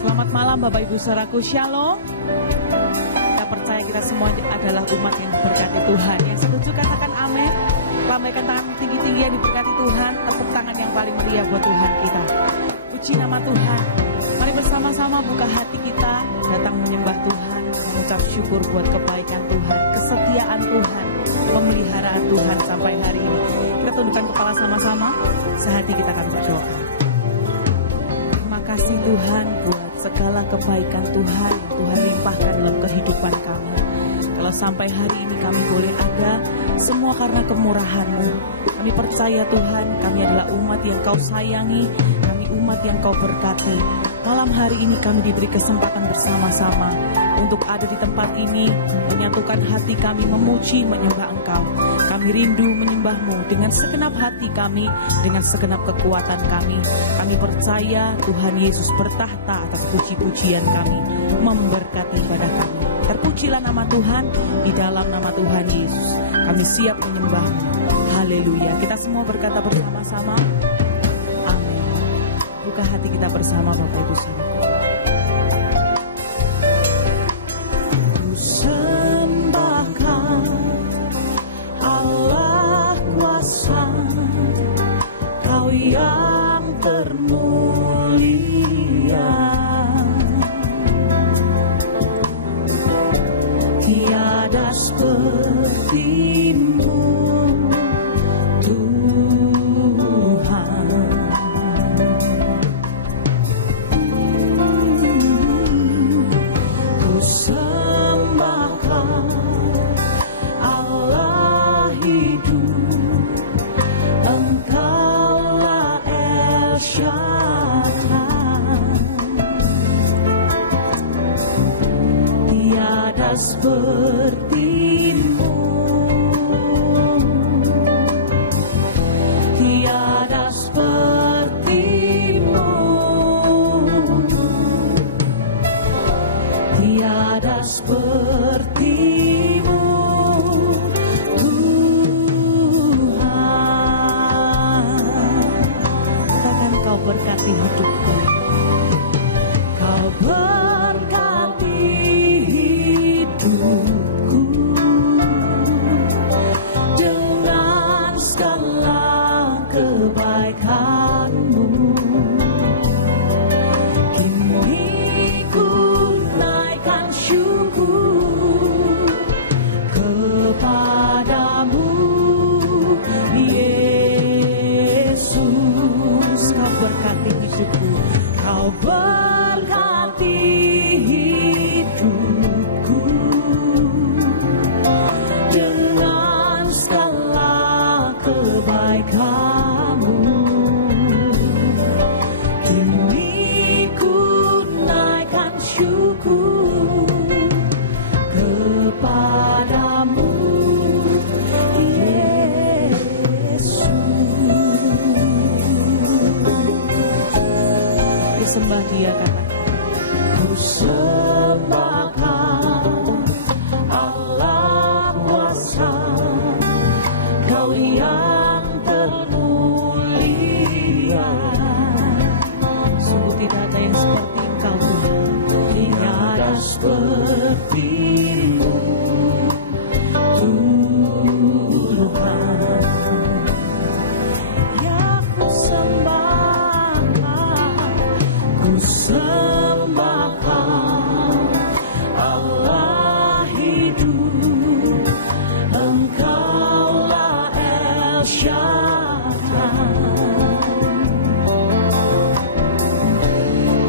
Selamat malam Bapak Ibu Saudaraku, Shalom. Kita percaya kita semua adalah umat yang diberkati Tuhan. Yang setuju katakan amin. Lambaikan tangan tinggi-tinggi yang diberkati Tuhan. Tepuk tangan yang paling meriah buat Tuhan kita. Puji nama Tuhan. Mari bersama-sama buka hati kita, datang menyembah Tuhan, mengucap syukur buat kebaikan Tuhan, kesetiaan Tuhan, pemeliharaan Tuhan sampai hari ini. Kita tundukkan kepala sama-sama, sehati kita akan berdoa. Terima kasih Tuhan buat segala kebaikan Tuhan yang Tuhan limpahkan dalam kehidupan kami. Kalau sampai hari ini kami boleh ada, semua karena kemurahan-Mu. Kami percaya Tuhan, kami adalah umat yang Kau sayangi, kami umat yang Kau berkati. Malam hari ini kami diberi kesempatan bersama-sama untuk ada di tempat ini, menyatukan hati kami memuji, menyembah Engkau. Kami rindu menyembah-Mu dengan segenap hati kami, dengan segenap kekuatan kami. Kami percaya Tuhan Yesus bertahta atas puji-pujian kami, memberkati ibadah kami. Terpujilah nama Tuhan, di dalam nama Tuhan Yesus kami siap menyembah-Mu. Haleluya. Kita semua berkata bersama-sama, amin. Buka hati kita bersama Bapak Ibu Saudara. Ku sembahkan Allah kuasa, Kau yang termulia. Tiada seperti-Mu Tuhan. Ku sembahkan Allah hidup, Engkaulah El Shaddai. Tiada seperti-Mu, tiada seperti-Mu, tiada seperti-Mu Tuhan. Katakan Kau berkati hidupku, Kau berkati hidupku dengan segala kebaikan-Mu. Kini ku naikkan syukur kepadamu, Yesus. Kau berkati hidupku, Kau berkati hidupku dengan segala kebaikan-Mu. Kini ku naikkan syukur kepadamu, Yesus. Disembah Dia, katakan ku seperti-Mu Tuhan. Ya ku sembah Allah hidup, Engkaulah El Shaddai.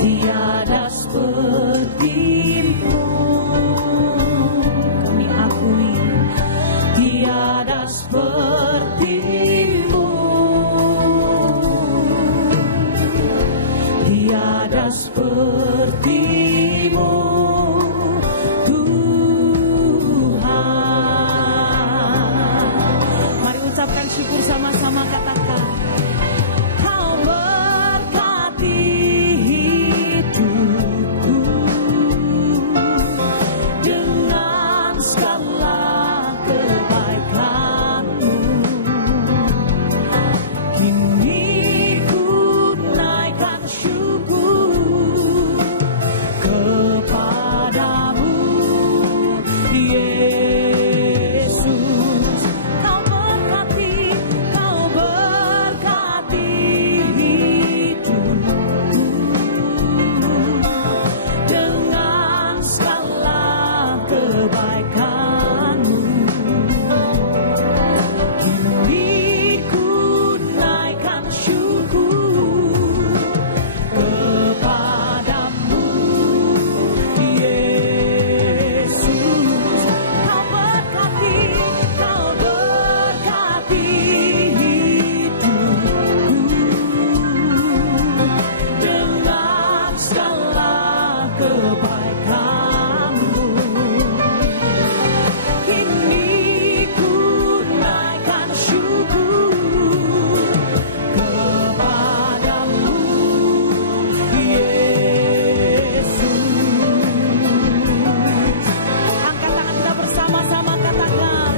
Tiada seperti-Mu, kami akui, tiada seperti-Mu, tiada seperti-Mu Tuhan. Mari ucapkan syukur sama-sama, katakan, Kau berkati hidupku dengan segala kebaikan-Mu. Kini ku naikkan syukur kepadamu, Yesus. Kau berkati hidupku dengan segala kebaikan-Mu. Kini ku naikkan syukur kepadamu, Yesus. Kau berkati hidupku dengan segala kebaikan-Mu. Kini ku naikkan syukur kepadamu, Yesus. Angkat tangan kita bersama-sama, katakan,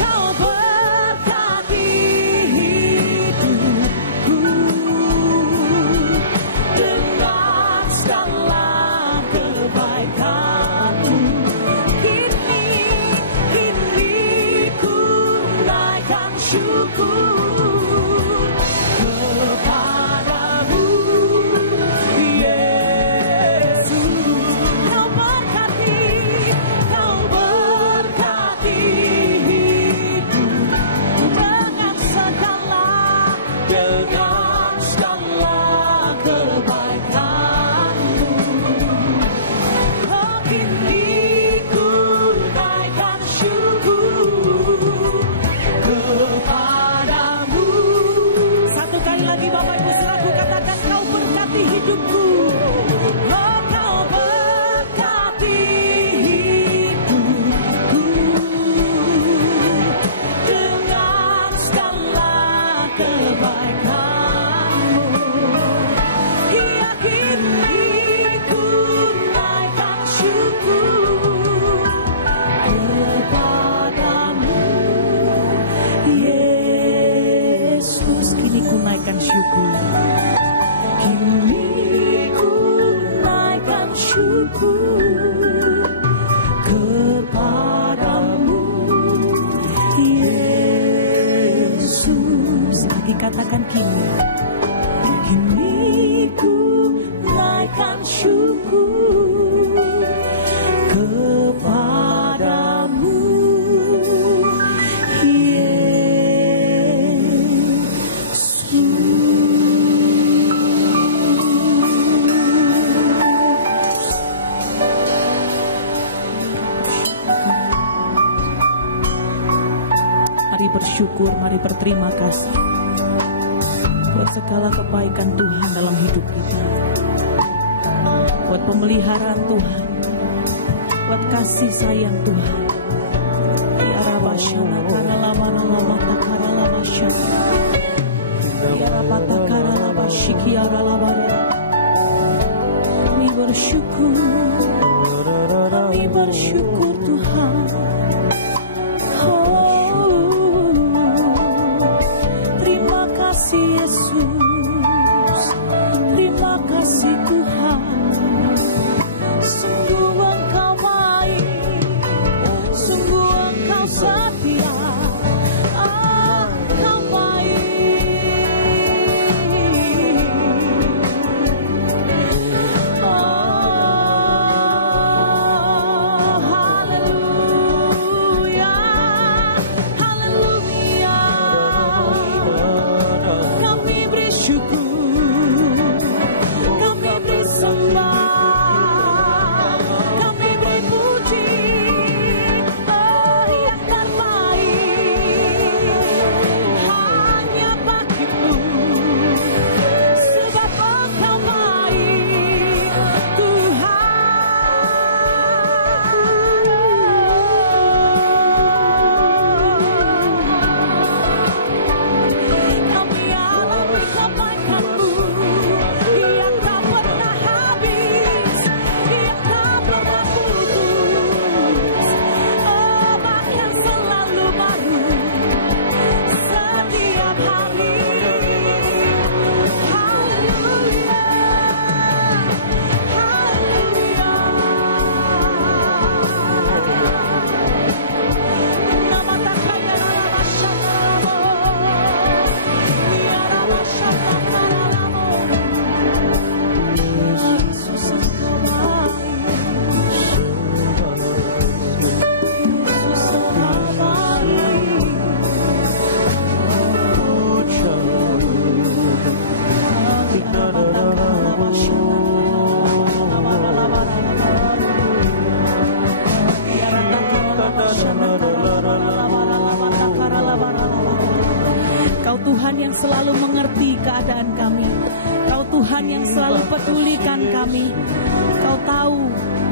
Kau berkati hidupku dengan segala kebaikan-Mu. Kini ku naikkan syukur kepadamu, Yesus. Kau berkati hidupku dengan segala kebaikan-Mu. Oh, kini ku naikkan syukur kepadamu. Satu kali lagi Bapak Ibu Saudaraku, katakan, Kau berkati hidupku. Oh, Kau berkati hidupku dengan segala kebaikan-Mu. Ya, kini ku naikkan syukur kepadamu, Yesus. Kini ku naikkan syukur. Kini ku naikkan syukur kepadamu, Yesus. Lagi katakan, kini ku naikkan syukur kepadamu, Mari bersyukur, mari berterima kasih buat segala kebaikan Tuhan dalam hidup kita, buat pemeliharaan Tuhan, buat kasih sayang Tuhan. Ya Rabashana karalama lama takaralama syana. Ya Rabata karalama shiki aralama. Kami bersyukur Tuhan. Terima kasih Yesus, terima kasih Tuhan. Sungguh yang selalu pedulikan kami. Kau tahu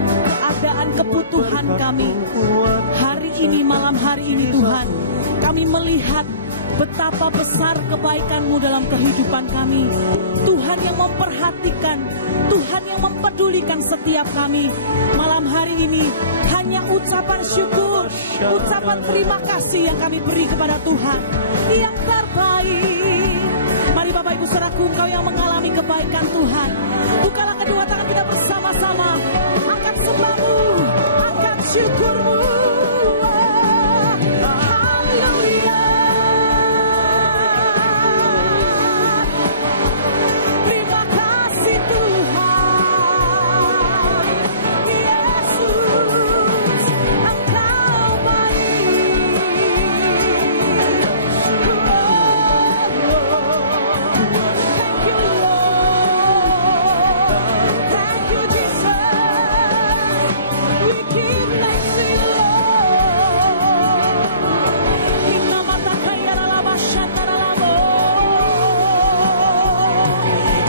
keadaan kebutuhan kami. Hari ini, malam hari ini Tuhan, kami melihat betapa besar kebaikan-Mu dalam kehidupan kami. Tuhan yang memperhatikan, Tuhan yang mempedulikan setiap kami. Malam hari ini hanya ucapan syukur, ucapan terima kasih yang kami beri kepada Tuhan yang terbaik. Mari Bapak Ibu Saudaraku, Engkau yang mengalami kebaikan Tuhan, bukalah kedua tangan kita bersama-sama, angkat sembah-Mu, angkat syukur-Mu. Haleluya. Terima kasih Tuhan. Yesus, Engkau baik. Thank you Lord. Thank you Jesus. We give thanks to you Lord. Inna matakaya lalaba shatara labo.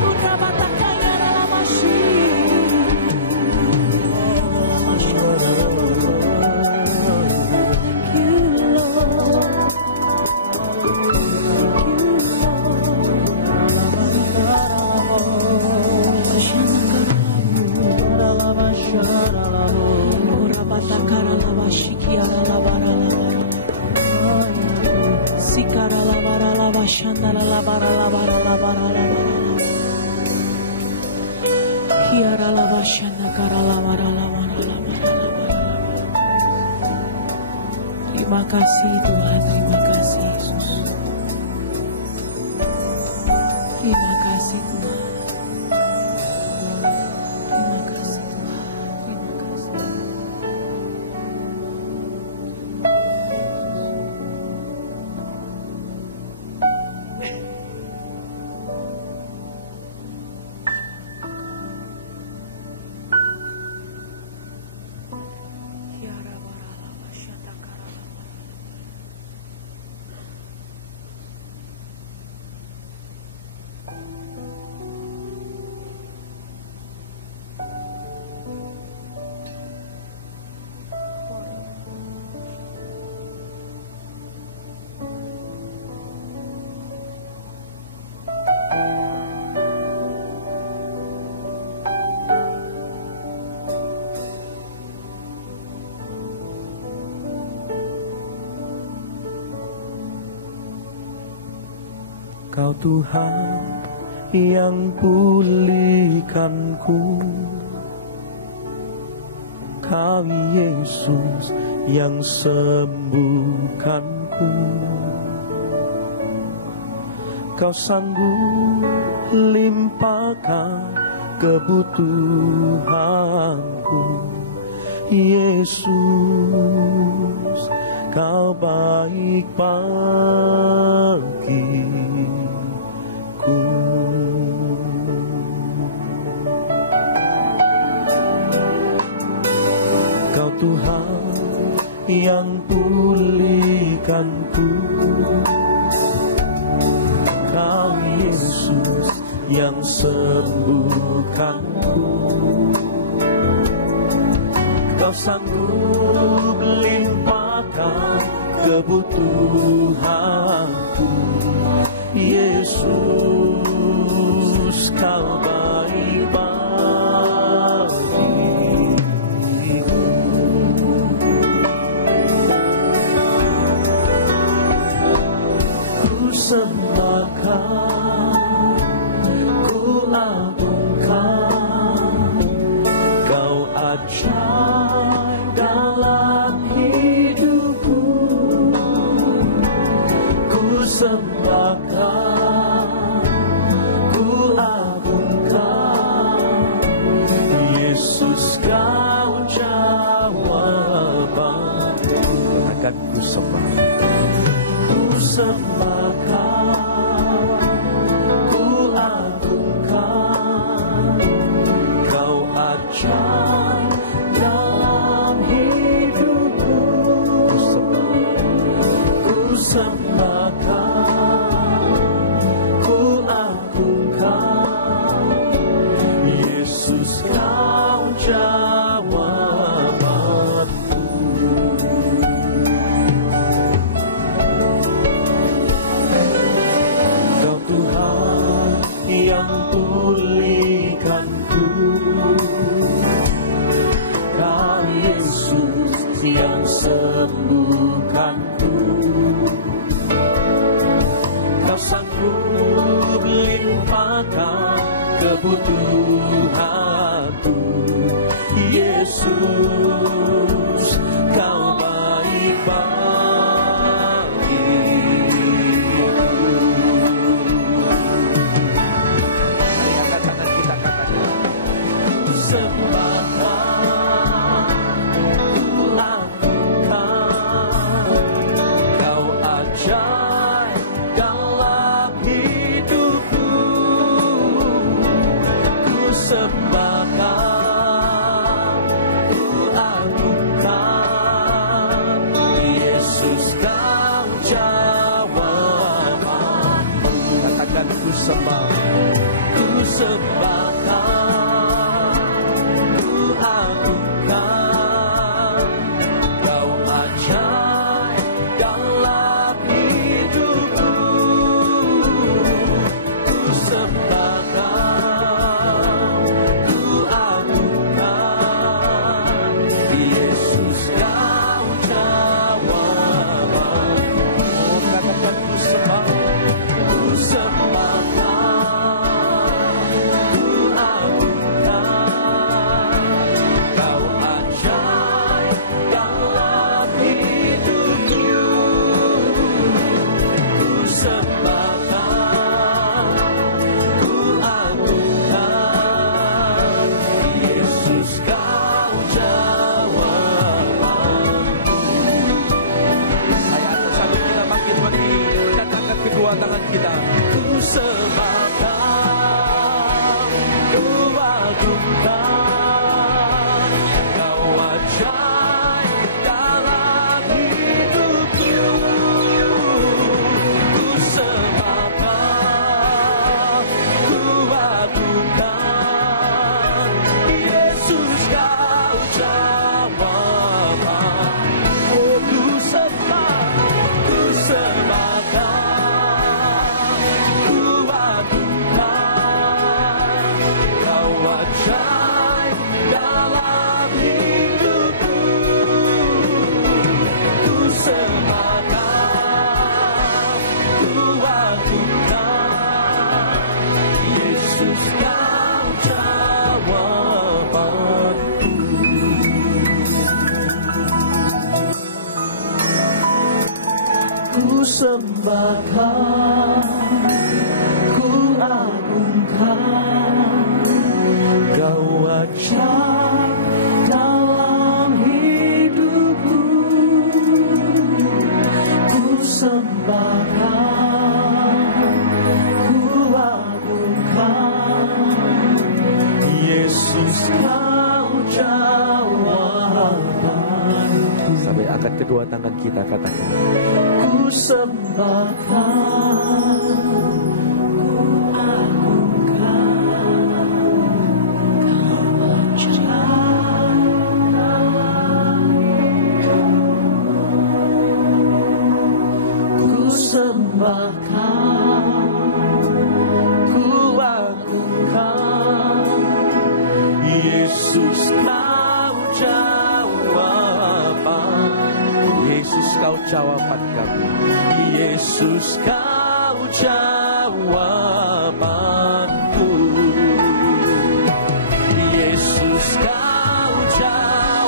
Uta matakaya lalaba shi. Thank you Lord. Terima kasih Tuhan, terima kasih Yesus. Terima kasih Tuhan. Terima kasih Tuhan. Terima kasih. Kau Tuhan yang pulihkanku, Kau Yesus yang sembuhkanku. Kau sanggup limpahkan kebutuhanku, Yesus, Kau baik bagiku. Kau Tuhan yang pulihkanku, Kau Yesus yang sembuhkanku. Kau sanggup limpahkan kebutuhanku, Yesus, Kau baik bagiku. Ku sembahkan, ku agungkan, Kau ajaib dalam hidupku. Ku sembahkan, ku agungkan, Yesus, Kau jawaban. Akan ku sembah, ku sembahkan, ku agungkan, Kau ajaib dalam hidupku. Ku sembahkan, ku agungkan, yang sembuhkanku. Kau sanggup limpahkan kebutuhanku. Yesus, kau baik bagiku. Mari angkat tangan kita, katakan, ku sembah Kau, ku lakukan, Kau ajaib dalam hidupku. Ku sembah Kau, ku agungkan, Yesus Kau jawabanku. Katakan, ku sembah Kau, ku agungkan, Kau ajaib dalam hidupku. Ku sembah Kau, ku agungkan, Yesus Kau jawabanku. Oh, katakan, ku sembah tangan kita. Ku sembah Kau, ku agungkan, Kau ajaib dalam hidupku. Ku sembah Kau, ku agungkan, Yesus Kau jawabanku. Oh, ku sembah Kau, sembah Kau, ku agungkan, Kau ajaib dalam hidupku. Ku sembah Kau, ku agungkan, Yesus Kau jawabanku. Sampai angkat kedua tangan kita, katakan, ku sembah Kau, ku agungkan, Kau ajaib dalam hidupku. Ku sembah Kau, ku agungkan, Yesus Kau jawaban. Yesus Kau jawaban kami. Yesus Kau jawabanku. Yesus Kau jawabanku.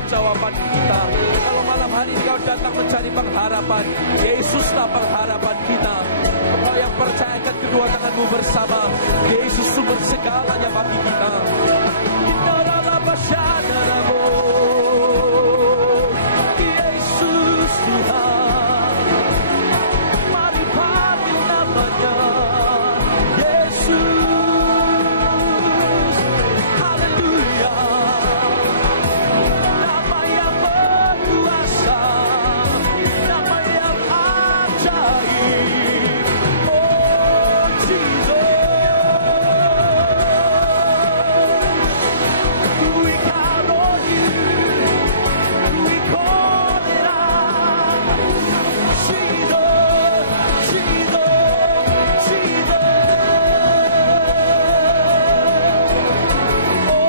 Yesuslah jawaban kita. Kalau malam hari kau datang mencari pengharapan, Yesuslah pengharapan kita. Kau yang percayakan kedua tanganmu bersama, Yesus sumber segalanya bagi kita. Yesus Tuhan, mari panggil namanya Yesus. Haleluya, nama yang berkuasa, nama yang ajaib. Oh Jesus, we count on you, we call it out. Jesus, Jesus, Jesus. Oh,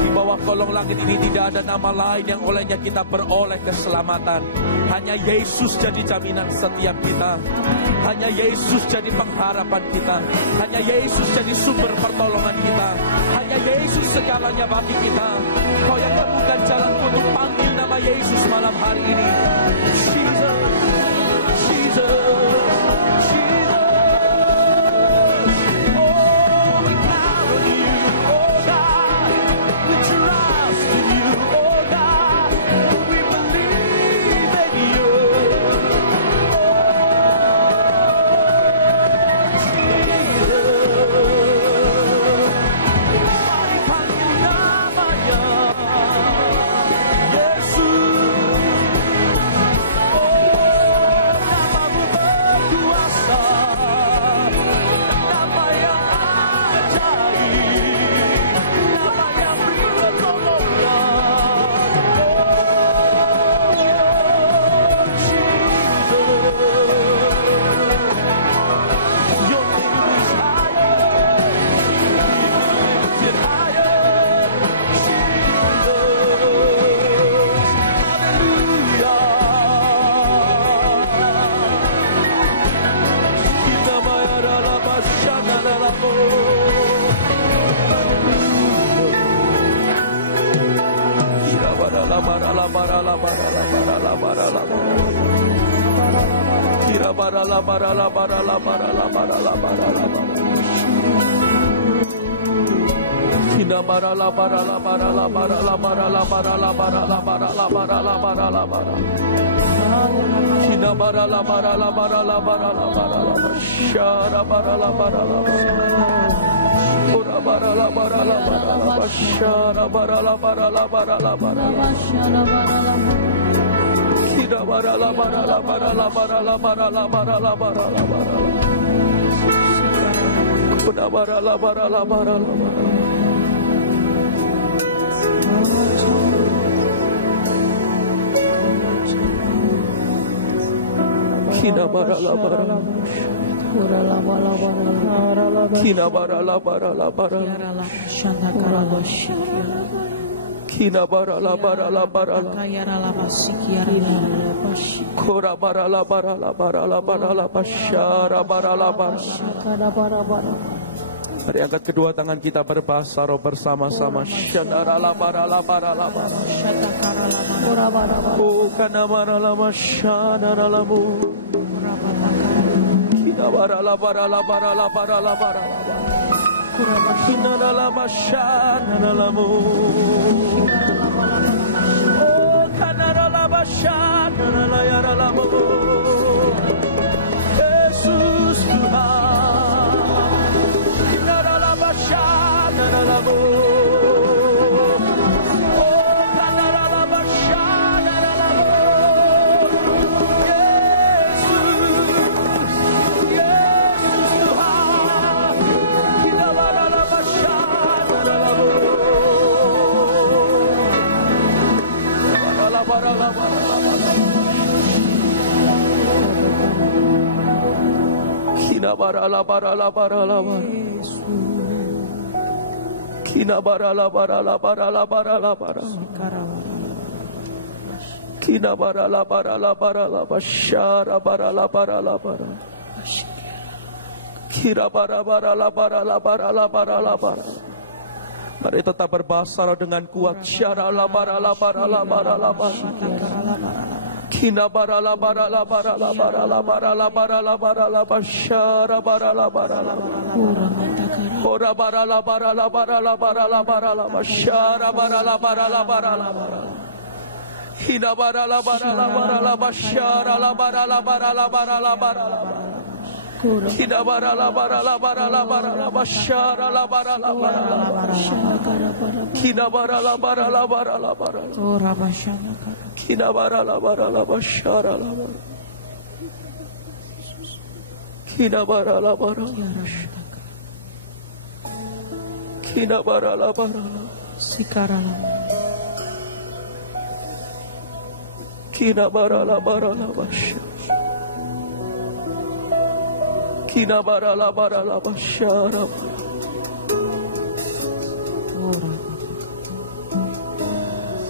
Di bawah kolong langit ini tidak ada nama lain yang olehnya kita beroleh keselamatan. Hanya Yesus jadi jaminan setiap kita. Hanya Yesus jadi pengharapan kita. Hanya Yesus jadi sumber pertolongan kita. Hanya Yesus segalanya bagi kita. Kau yang temukan jalan untuk panggil nama Yesus malam hari ini. Jesus, Jesus, Jesus. Oh, we count on you, oh God. We trust in you, oh God. We believe in you. Mari angkat kedua tangan kita berbahasa roh bersama-sama. Oh kana maralama shanaralamu. Kita barala barala barala barala barala. Kurabashinaralama shanaralamu. Oh Yesus Kina bara la bara la bara la bara. Kina bara la bara la bara la bara la bara. Kina bara la bara la bara la bashara bara la bara la bara. Kira bara bara la bara la bara la bara la bara. Mari tetap berbahasa dengan kuat. Syara la bara la bara la bara la bara. Kina bara la bara la bara la bara la bara la bara la bara la bashara bara la bara la bara. Ora bara la bara la bara la bara la bara la bashara bara la bara la bara la bara. Hina bara la bara la bara la bashara la bara la bara la bara la bara la bara. Hina bara la bara la bara la bara la bashara la bara la bara la bara. Hina bara la bara la bara la bara. Ora bashana. Kina bara la bara la bashara la bara. Kina bara la bara. Kina bara la bara la. Sikara la. Kina bara la bara la bashara. Kina bara la bara la bashara.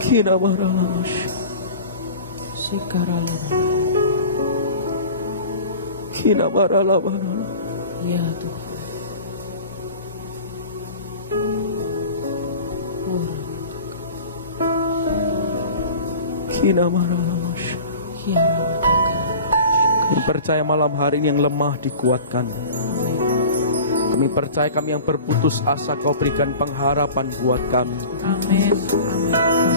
Kina bara la bashara. Kina bara la bara. Ya Tuhan. Kina bara la bashara. Kami percaya malam hari ini yang lemah dikuatkan. Kami percaya kami yang berputus asa Kau berikan pengharapan buat kami. Amin.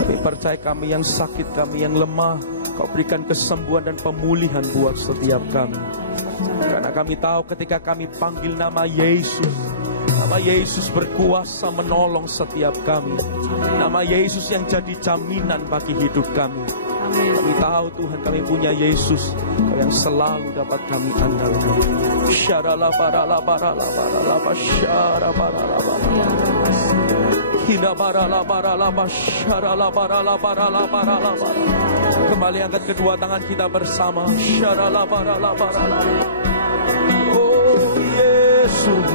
Kami percaya kami yang sakit, kami yang lemah, Kau berikan kesembuhan dan pemulihan buat setiap kami. Karena kami tahu ketika kami panggil nama Yesus, nama Yesus berkuasa menolong setiap kami. Nama Yesus yang jadi jaminan bagi hidup kami. Kami tahu Tuhan kami punya Yesus yang selalu dapat kami andalkan. Syarala barala barala barala basyara barala barala. Hina barala barala basyara barala barala barala. Kembali angkat kedua tangan kita bersama. Syarala barala barala. Oh Yesus.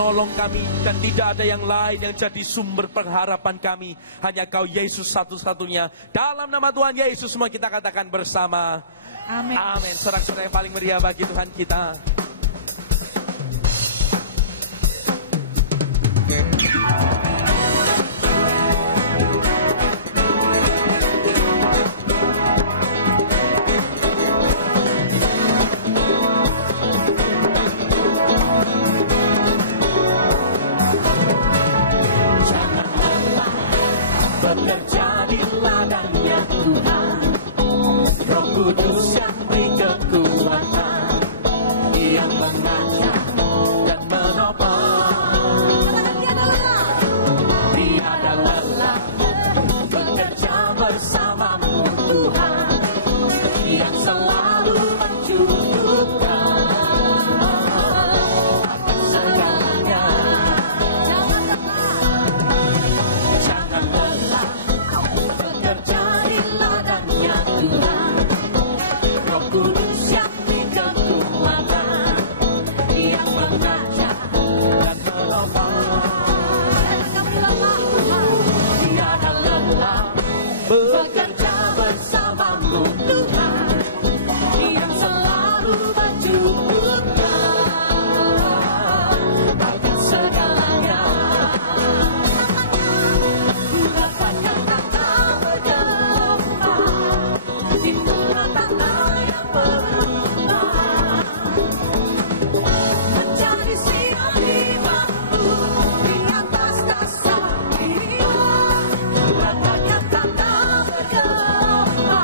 penolong kami, dan tidak ada yang lain yang jadi sumber pengharapan kami. Hanya Kau Yesus satu-satunya. Dalam nama Tuhan Yesus semua kita katakan bersama. Amin. Amin. Sorak-sorai yang paling meriah bagi Tuhan kita. Bekerja di ladangnya Tuhan, Roh Kudus yang beri kekuatan, yang mengajar dan menopang. Tiada lelah bekerja bersamamu Tuhan, yang selalu mencukupkan segalanya. Jangan lelah bekerja di ladangnya Tuhan, Roh Kudus yang beri kekuatan, yang mengajar dan menopang. Tiada lelah bekerja bersamamu Tuhan, yang selalu mencukupkan bagi segalanya. Rasakan tanda bergema, timbullah tanda yang berubah, menjadi sinar imanmu di atas dasar dunia. Rasakan tanda bergema,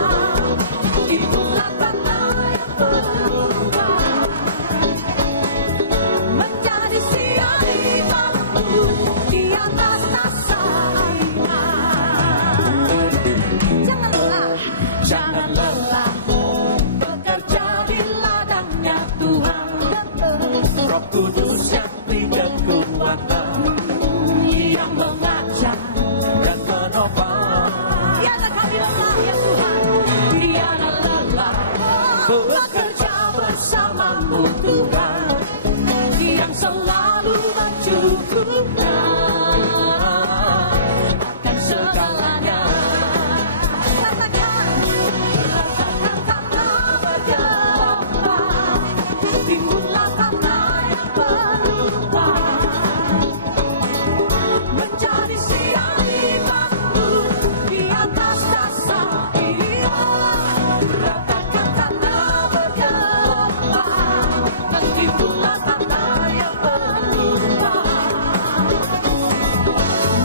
timbullah tanda yang berubah, menjadi sinar imanmu di atas dasar iman. Jangan lelah bekerja di ladangnya Tuhan, Roh Kudus yang beri kekuatan, yang mengajar dan menopang. Tiada kami lelah ya Tuhan, tiada lelah bekerja bersamamu Tuhan, yang selalu mencukupkan akan segalanya. Rasakan tanda bergema, timbullah tanda yang berubah, menjadi sinar imanmu di atas dasar iman. Rasakan tanda bergema, timbullah tanda yang berubah,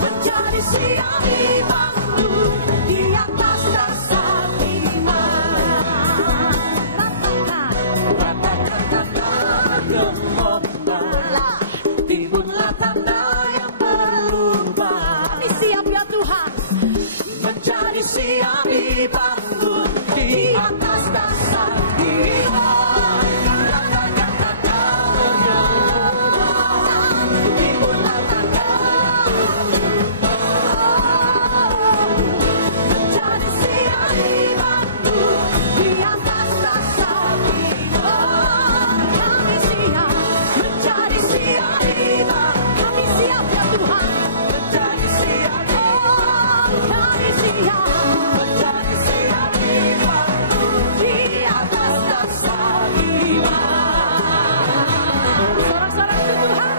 menjadi sinar imanmu di atas dasar iman. Rasakan tanda bergema, timbullah tanda yang berubah. Kami siap ya Tuhan, menjadi sinar imanmu di atas dasar iman. Rasakan tanda bergema, timbullah tanda menjadi sinar imanmu di atas dasar iman. Kami siap menjadi sinar iman. Kami siap ya Tuhan, menjadi sinar iman. Kami siap menjadi sinar imanmu di atas dasar iman. Sorak-sorak Tuhan.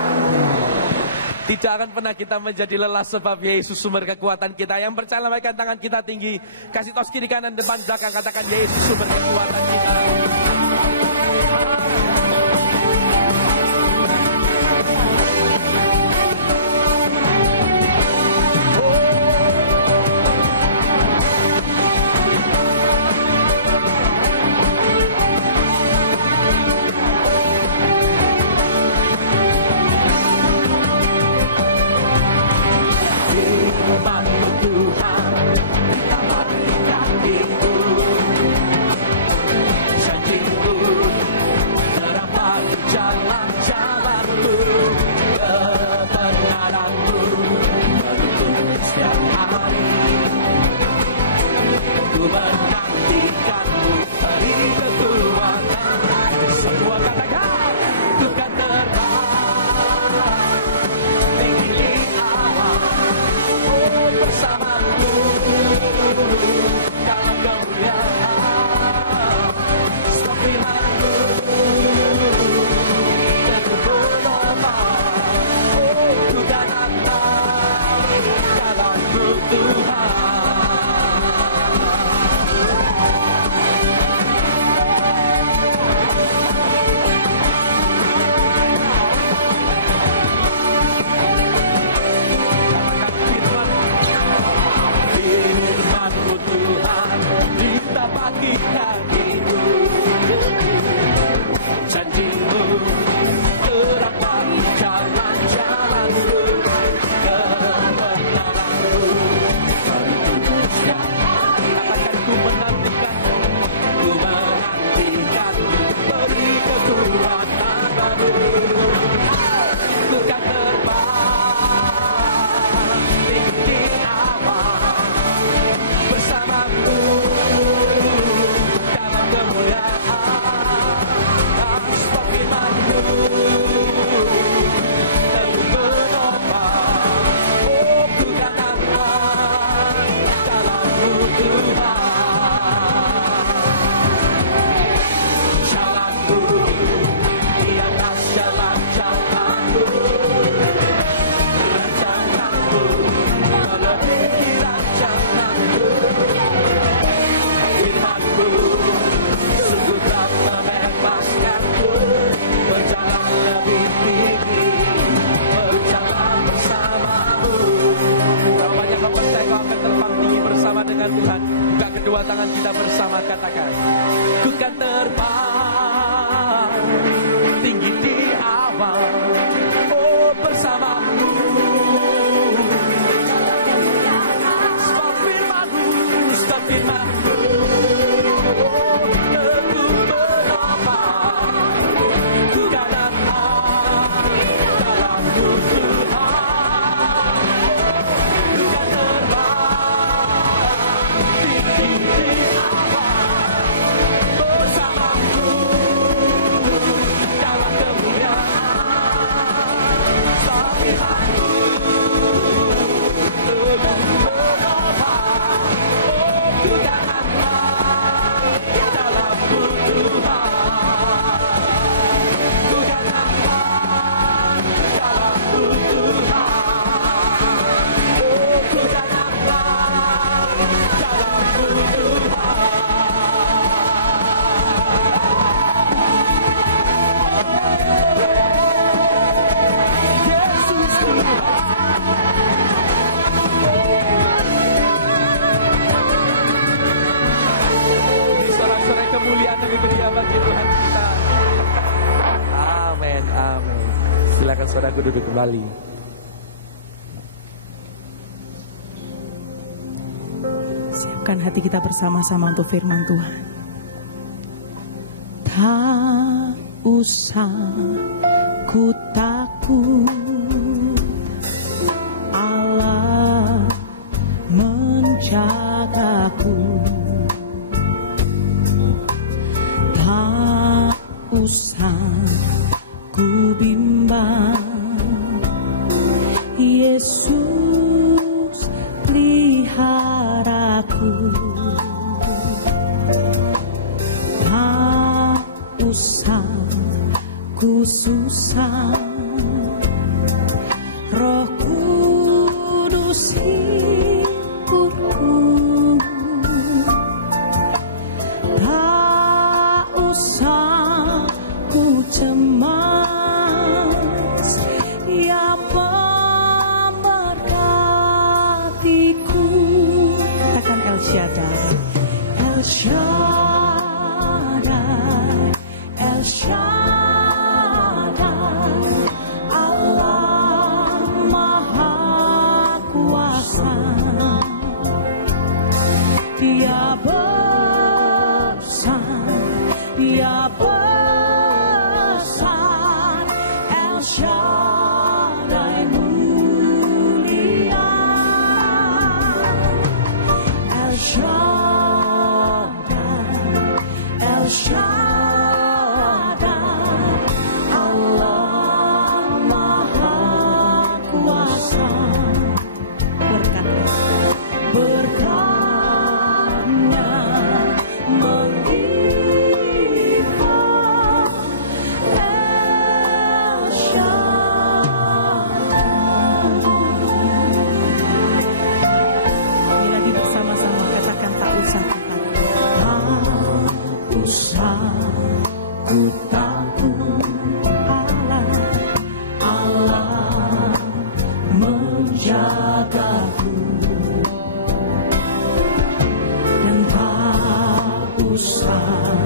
Tidak akan pernah kita menjadi lelah sebab Yesus sumber kekuatan kita. Yang percaya lambaikan tangan kita tinggi. Kasih tos kiri kanan depan belakang, katakan Yesus sumber kekuatan kita. Firman-Mu Tuhan, kita berikan itu. Janji-Mu terang bagi jalan-jalan-Mu, kebenaran-Mu menuntun setiap hari. Ku menantikan-Mu hari kekuatan. Semua katakan, ku kan terbang Silakan saudaraku duduk kembali. Siapkan hati kita bersama-sama untuk firman Tuhan. Tak usah ku takut, Allah menjagaku. Tak usah ku bimbang, Yesus peliharaku. Tak usah ku susah, Roh Kudus hiburku. Tak usah ku cemas, Ia memberkatiku. Katakan El Shaddai, El Shaddai, El Shaddai, Allah Maha Kuasa. Dia besar, Dia besar, El Shaddai mulia, El Shaddai, El Shaddai, Allah Maha Kuasa. Berkat-Nya langkahku, dan tak usah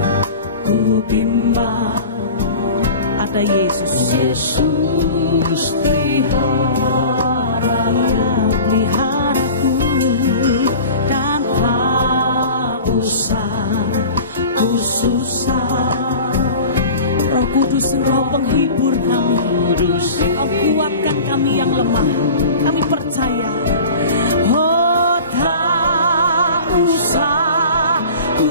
ku bimbang. Ada Yesus, Yesus peliharaku, dan tak usah ku susah. Roh Kudus, Roh penghibur kami, Kau kuatkan kami yang lemah. Kami percaya. Oh, tak usah ku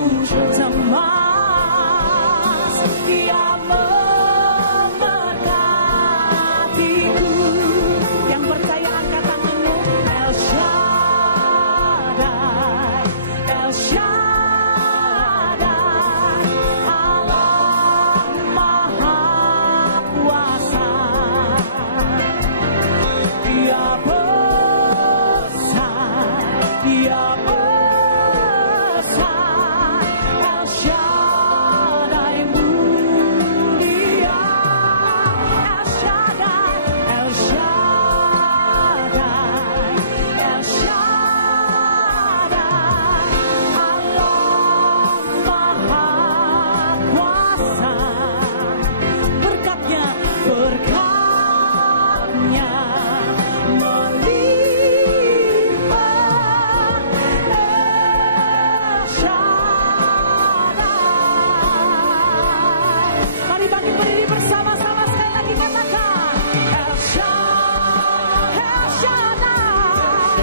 cemas, Dia memberkatiku. Yang percaya angkat tanganmu. El Shaddai, El Shaddai, Allah Maha Kuasa. Dia besar, Dia besar. El Shaddai mulia, El Shaddai, El Shaddai, El Shaddai, Allah Maha Kuasa. Berkatnya, berkatnya melimpah. El Shaddai. Mari bangkit berdiri bersama-sama sekali lagi, katakan El Shaddai, El Shaddai,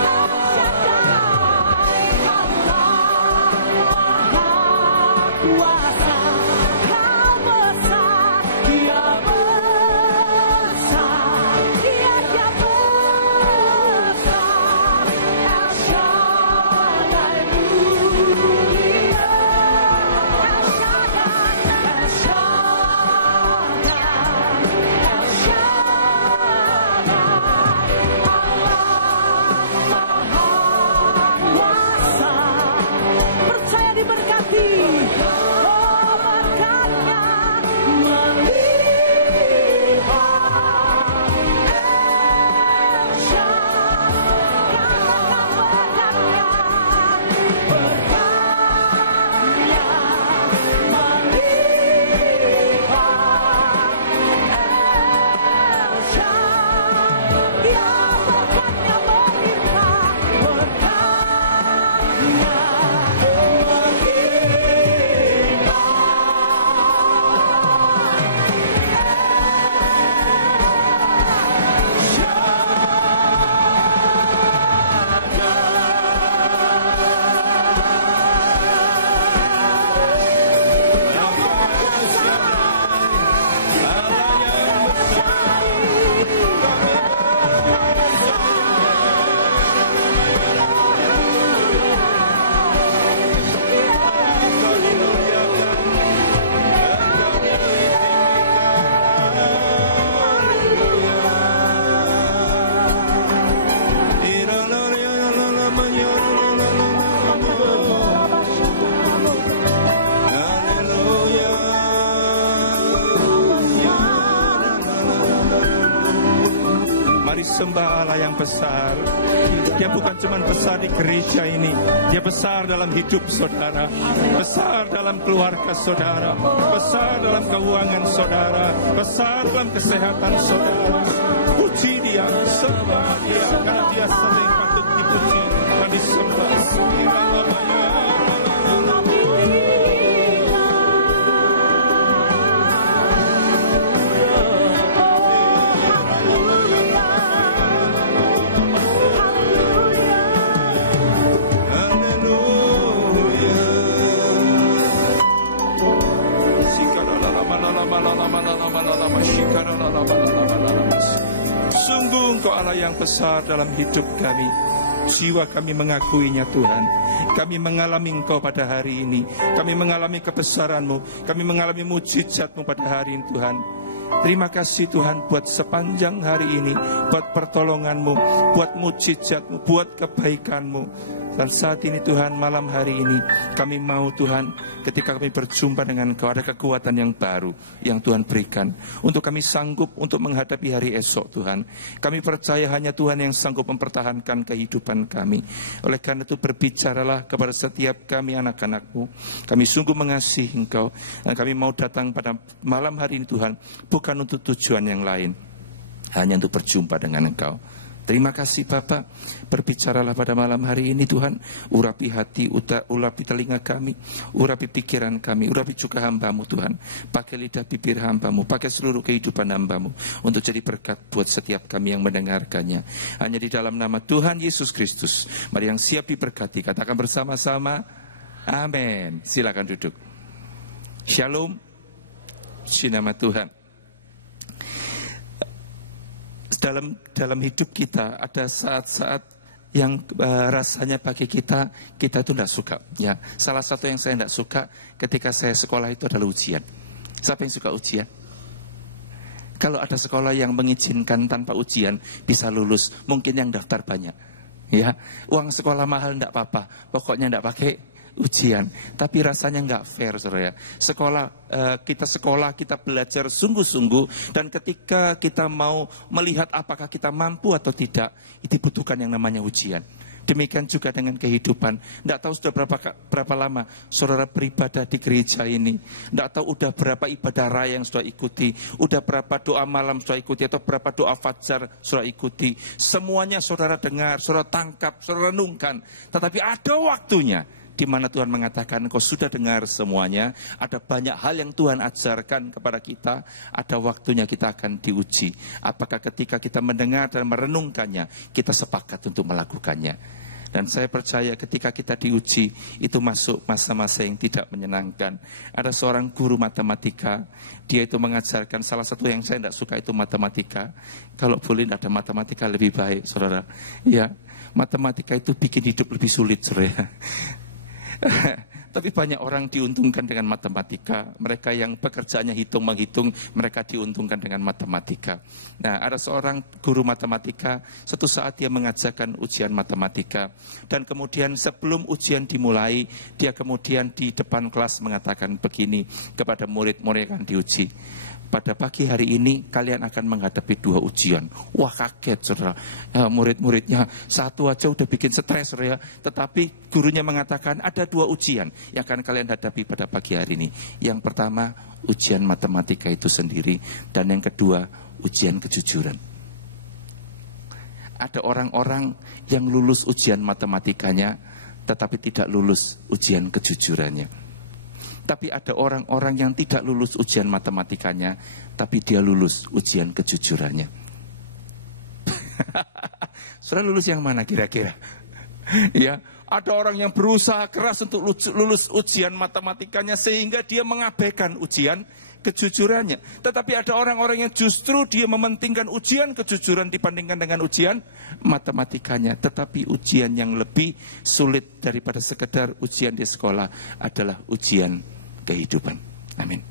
El Shaddai, Allah Maha Kuasa. Kau besar, Dia besar, Dia besar. El Shaddai mulia, El Shaddai, El Shaddai, El Shaddai, Allah Maha Kuasa. Percaya diberkati. Oh, berkatnya melimpah. El Shaddai, katakan berkatnya, berkatnya melimpah. El Shaddai, ya berkatnya melimpah, berkatnya Mari sembah Allah yang besar. Dia bukan cuma besar di gereja ini, Dia besar dalam hidup saudara, besar dalam keluarga saudara, besar dalam keuangan saudara, besar dalam kesehatan saudara. Puji Dia, sembah Dia, karena Dia sering patut dipuji dan disembah. Sungguh Engkau Allah yang besar dalam hidup kami. Jiwa kami mengakuinya Tuhan. Kami mengalami Engkau pada hari ini. Kami mengalami kebesaran-Mu. Kami mengalami mujizat-Mu pada hari ini Tuhan. Terima kasih Tuhan buat sepanjang hari ini, buat pertolongan-Mu, buat mujizat-Mu, buat kebaikan-Mu. Dan saat ini Tuhan, malam hari ini kami mau Tuhan, ketika kami berjumpa dengan Engkau, ada kekuatan yang baru yang Tuhan berikan untuk kami sanggup untuk menghadapi hari esok Tuhan. Kami percaya hanya Tuhan yang sanggup mempertahankan kehidupan kami. Oleh karena itu berbicaralah kepada setiap kami anak-anak-Mu. Kami sungguh mengasihi Engkau dan kami mau datang pada malam hari ini Tuhan, bukan untuk tujuan yang lain, hanya untuk berjumpa dengan Engkau. Terima kasih Bapa, berbicaralah pada malam hari ini Tuhan. Urapi hati, urapi telinga kami, urapi pikiran kami, urapi juga hamba-Mu Tuhan. Pakai lidah bibir hamba-Mu, pakai seluruh kehidupan hamba-Mu untuk jadi berkat buat setiap kami yang mendengarkannya. Hanya di dalam nama Tuhan Yesus Kristus, mari yang siap diberkati, katakan bersama-sama, amin. Silakan duduk. Shalom, puji nama Tuhan. Dalam hidup kita ada saat-saat yang rasanya bagi kita itu tidak suka. Ya, salah satu yang saya tidak suka ketika saya sekolah itu adalah ujian. Siapa yang suka ujian? Kalau ada sekolah yang mengizinkan tanpa ujian bisa lulus, mungkin yang daftar banyak. Ya, uang sekolah mahal tidak apa-apa, pokoknya tidak pakai ujian. Tapi rasanya nggak fair, saudara. Kita belajar sungguh-sungguh, dan ketika kita mau melihat apakah kita mampu atau tidak, itu dibutuhkan yang namanya ujian. Demikian juga dengan kehidupan. Tidak tahu sudah berapa lama saudara beribadah di gereja ini. Tidak tahu udah berapa ibadah raya yang sudah ikuti, udah berapa doa malam sudah ikuti, atau berapa doa fajar sudah ikuti. Semuanya saudara dengar, saudara tangkap, saudara renungkan. Tetapi ada waktunya di mana Tuhan mengatakan, engkau sudah dengar semuanya, ada banyak hal yang Tuhan ajarkan kepada kita, ada waktunya kita akan diuji. Apakah ketika kita mendengar dan merenungkannya, kita sepakat untuk melakukannya. Dan saya percaya ketika kita diuji, itu masuk masa-masa yang tidak menyenangkan. Ada seorang guru matematika, dia itu mengajarkan, salah satu yang saya tidak suka itu matematika. Kalau boleh ada matematika lebih baik, saudara. Ya, matematika itu bikin hidup lebih sulit, saudara. Tapi banyak orang diuntungkan dengan matematika. Mereka yang pekerjaannya hitung-menghitung, mereka diuntungkan dengan matematika. Nah, ada seorang guru matematika, suatu saat dia mengajarkan ujian matematika. Dan kemudian sebelum ujian dimulai, dia kemudian di depan kelas mengatakan begini kepada murid-murid yang akan diuji. Pada pagi hari ini kalian akan menghadapi 2 ujian. Wah, kaget, saudara. Murid-muridnya satu aja udah bikin stres, saudara. Tetapi gurunya mengatakan ada 2 ujian yang akan kalian hadapi pada pagi hari ini. Yang pertama, ujian matematika itu sendiri. Dan yang kedua, ujian kejujuran. Ada orang-orang yang lulus ujian matematikanya, tetapi tidak lulus ujian kejujurannya. Tapi ada orang-orang yang tidak lulus ujian matematikanya, tapi dia lulus ujian kejujurannya. Saudara lulus yang mana kira-kira? Ya, ada orang yang berusaha keras untuk lulus ujian matematikanya sehingga dia mengabaikan ujian kejujurannya. Tetapi ada orang-orang yang justru dia mementingkan ujian kejujuran dibandingkan dengan ujian matematikanya. Tetapi ujian yang lebih sulit daripada sekedar ujian di sekolah adalah ujian kehidupan. Amin.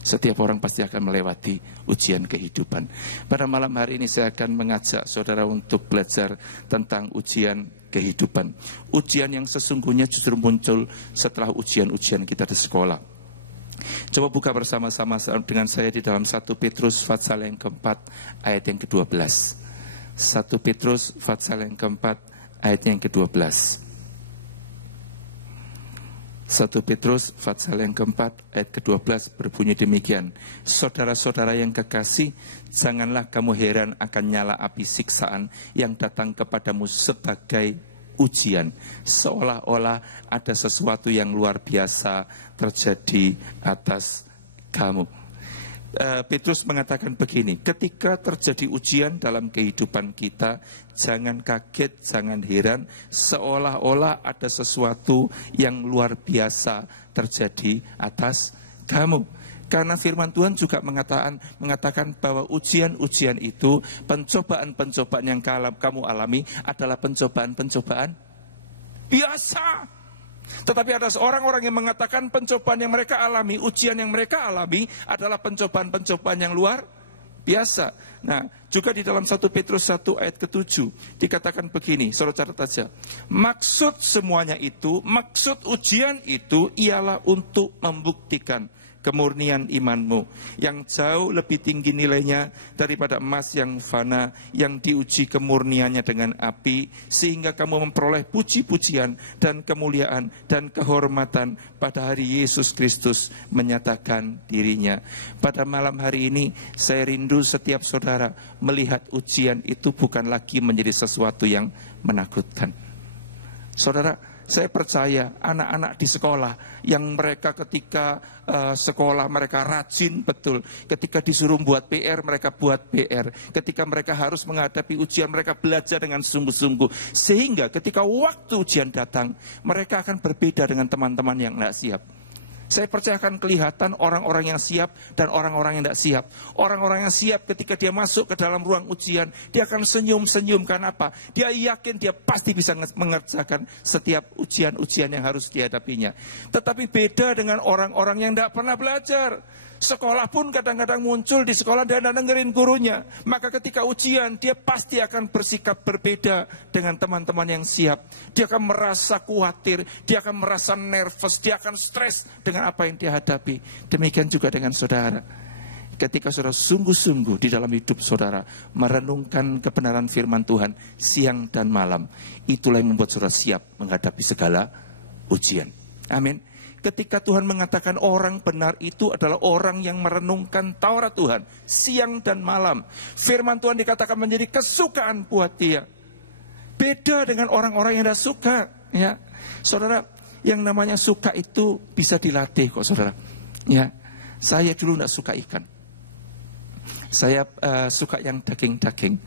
Setiap orang pasti akan melewati ujian kehidupan. Pada malam hari ini saya akan mengajak saudara untuk belajar tentang ujian kehidupan. Ujian yang sesungguhnya justru muncul setelah ujian-ujian kita di sekolah. Coba buka bersama-sama dengan saya di dalam 1 Petrus pasal yang keempat ayat yang ke-12. 1 Petrus pasal yang keempat ayat yang ke-12. 1 Petrus pasal yang keempat ayat ke-12 berbunyi demikian. Saudara-saudara yang kekasih, janganlah kamu heran akan nyala api siksaan yang datang kepadamu sebagai ujian, seolah-olah ada sesuatu yang luar biasa terjadi atas kamu. Petrus mengatakan begini, ketika terjadi ujian dalam kehidupan kita, jangan kaget, jangan heran, seolah-olah ada sesuatu yang luar biasa terjadi atas kamu. Karena firman Tuhan juga mengatakan bahwa ujian-ujian itu, pencobaan-pencobaan yang kamu alami adalah pencobaan-pencobaan biasa. Tetapi ada orang-orang yang mengatakan pencobaan yang mereka alami, ujian yang mereka alami adalah pencobaan-pencobaan yang luar biasa. Nah, juga di dalam 1 Petrus 1 ayat ke-7 dikatakan begini, saudara catat saja. Maksud semuanya itu, maksud ujian itu ialah untuk membuktikan kemurnian imanmu yang jauh lebih tinggi nilainya daripada emas yang fana yang diuji kemurniannya dengan api, sehingga kamu memperoleh puji-pujian dan kemuliaan dan kehormatan pada hari Yesus Kristus menyatakan dirinya. Pada malam hari ini saya rindu setiap saudara melihat ujian itu bukan lagi menjadi sesuatu yang menakutkan. Saudara, saya percaya anak-anak di sekolah yang mereka ketika sekolah mereka rajin betul. Ketika disuruh buat PR, mereka buat PR. Ketika mereka harus menghadapi ujian, mereka belajar dengan sungguh-sungguh. Sehingga ketika waktu ujian datang, mereka akan berbeda dengan teman-teman yang tidak siap. Saya percaya akan kelihatan orang-orang yang siap dan orang-orang yang tidak siap. Orang-orang yang siap ketika dia masuk ke dalam ruang ujian, dia akan senyum-senyum. Karena apa? Dia yakin dia pasti bisa mengerjakan setiap ujian-ujian yang harus dihadapinya. Tetapi beda dengan orang-orang yang tidak pernah belajar. Sekolah pun kadang-kadang muncul di sekolah dan tidak dengerin gurunya. Maka ketika ujian dia pasti akan bersikap berbeda dengan teman-teman yang siap. Dia akan merasa khawatir, dia akan merasa nervous, dia akan stres dengan apa yang dia hadapi. Demikian juga dengan saudara. Ketika saudara sungguh-sungguh di dalam hidup saudara merenungkan kebenaran firman Tuhan siang dan malam, itulah yang membuat saudara siap menghadapi segala ujian. Amin. Ketika Tuhan mengatakan orang benar itu adalah orang yang merenungkan Taurat Tuhan siang dan malam. Firman Tuhan dikatakan menjadi kesukaan buat dia. Beda dengan orang-orang yang tidak suka. Ya, saudara, yang namanya suka itu bisa dilatih kok, saudara. Ya, saya dulu tidak suka ikan. Saya suka yang daging-daging.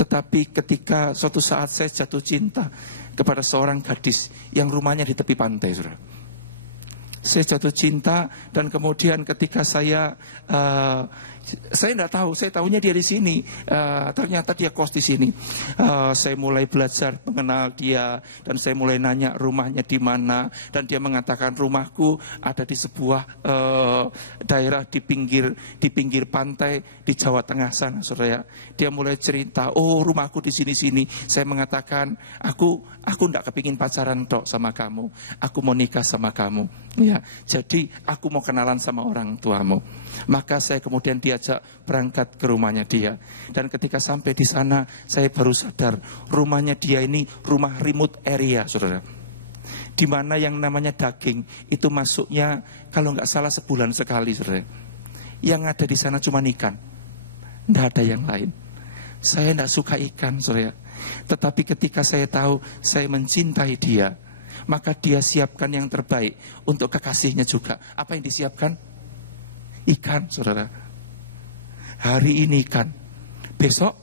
Tetapi ketika suatu saat saya jatuh cinta kepada seorang gadis yang rumahnya di tepi pantai, saudara. Saya jatuh cinta dan kemudian ketika saya tidak tahu, saya tahunya dia di sini. Ternyata dia kos di sini. Saya mulai belajar mengenal dia dan saya mulai nanya rumahnya di mana, dan dia mengatakan rumahku ada di sebuah daerah di pinggir pantai di Jawa Tengah sana, saudara. Dia mulai cerita, oh rumahku di sini. Saya mengatakan, aku tidak kepingin pacaran tok sama kamu. Aku mau nikah sama kamu. Ya, jadi aku mau kenalan sama orang tuamu. Maka saya kemudian diajak berangkat ke rumahnya dia. Dan ketika sampai di sana, saya baru sadar rumahnya dia ini rumah remote area, saudara. Di mana yang namanya daging itu masuknya kalau nggak salah sebulan sekali, saudara. Yang ada di sana cuma ikan, tidak ada yang lain. Saya tidak suka ikan, saudara. Tetapi ketika saya tahu saya mencintai dia, maka dia siapkan yang terbaik untuk kekasihnya juga. Apa yang disiapkan? Ikan, saudara. Hari ini ikan, besok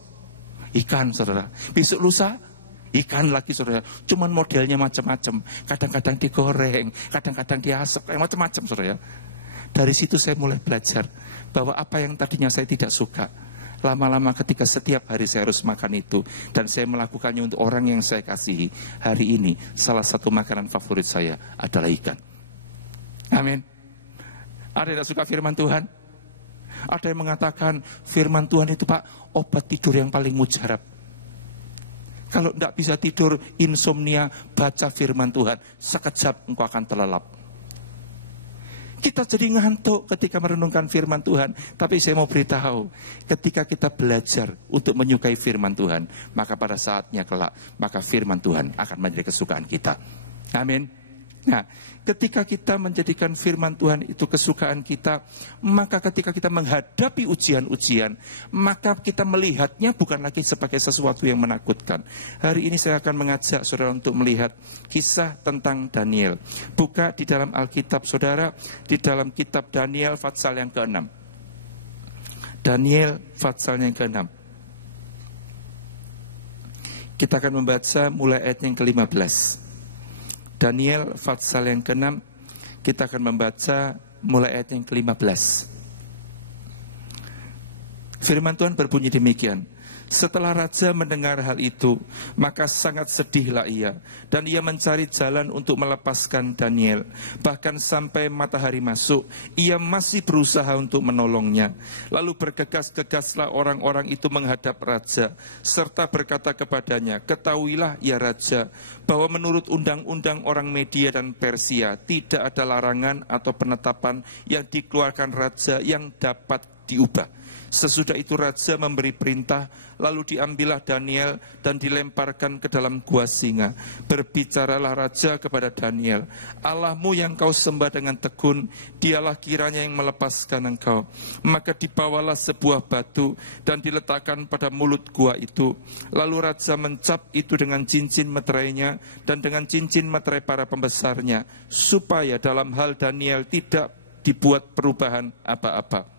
ikan, saudara. Besok lusa ikan lagi, saudara. Cuman modelnya macam-macam. Kadang-kadang digoreng, kadang-kadang diasap, macam-macam, saudara. Dari situ saya mulai belajar bahwa apa yang tadinya saya tidak suka, lama-lama ketika setiap hari saya harus makan itu dan saya melakukannya untuk orang yang saya kasihi, hari ini salah satu makanan favorit saya adalah ikan. Amin. Ada yang tidak suka firman Tuhan? Ada yang mengatakan firman Tuhan itu, Pak, obat tidur yang paling mujarab. Kalau tidak bisa tidur, insomnia, baca firman Tuhan, sekejap engkau akan terlelap. Kita jadi ngantuk ketika merenungkan firman Tuhan. Tapi saya mau beritahu, ketika kita belajar untuk menyukai firman Tuhan, maka pada saatnya kelak, maka firman Tuhan akan menjadi kesukaan kita. Amin. Nah, ketika kita menjadikan firman Tuhan itu kesukaan kita, maka ketika kita menghadapi ujian-ujian, maka kita melihatnya bukan lagi sebagai sesuatu yang menakutkan. Hari ini saya akan mengajak saudara untuk melihat kisah tentang Daniel. Buka di dalam Alkitab saudara, di dalam kitab Daniel pasal yang ke-6. Daniel pasal yang ke-6. Kita akan membaca mulai ayat yang ke-15. Daniel pasal yang ke-6, kita akan membaca mulai ayat yang ke-15. Firman Tuhan berbunyi demikian. Setelah raja mendengar hal itu, maka sangat sedihlah ia, dan ia mencari jalan untuk melepaskan Daniel. Bahkan sampai matahari masuk, ia masih berusaha untuk menolongnya. Lalu bergegas-gegaslah orang-orang itu menghadap raja, serta berkata kepadanya, "Ketahuilah ya raja, bahwa menurut undang-undang orang Media dan Persia, tidak ada larangan atau penetapan yang dikeluarkan raja yang dapat diubah." Sesudah itu raja memberi perintah, lalu diambillah Daniel dan dilemparkan ke dalam gua singa. Berbicaralah raja kepada Daniel, "Allahmu yang kau sembah dengan tekun, dialah kiranya yang melepaskan engkau." Maka dibawalah sebuah batu dan diletakkan pada mulut gua itu. Lalu raja mencap itu dengan cincin meterainya dan dengan cincin meterai para pembesarnya, supaya dalam hal Daniel tidak dibuat perubahan apa-apa.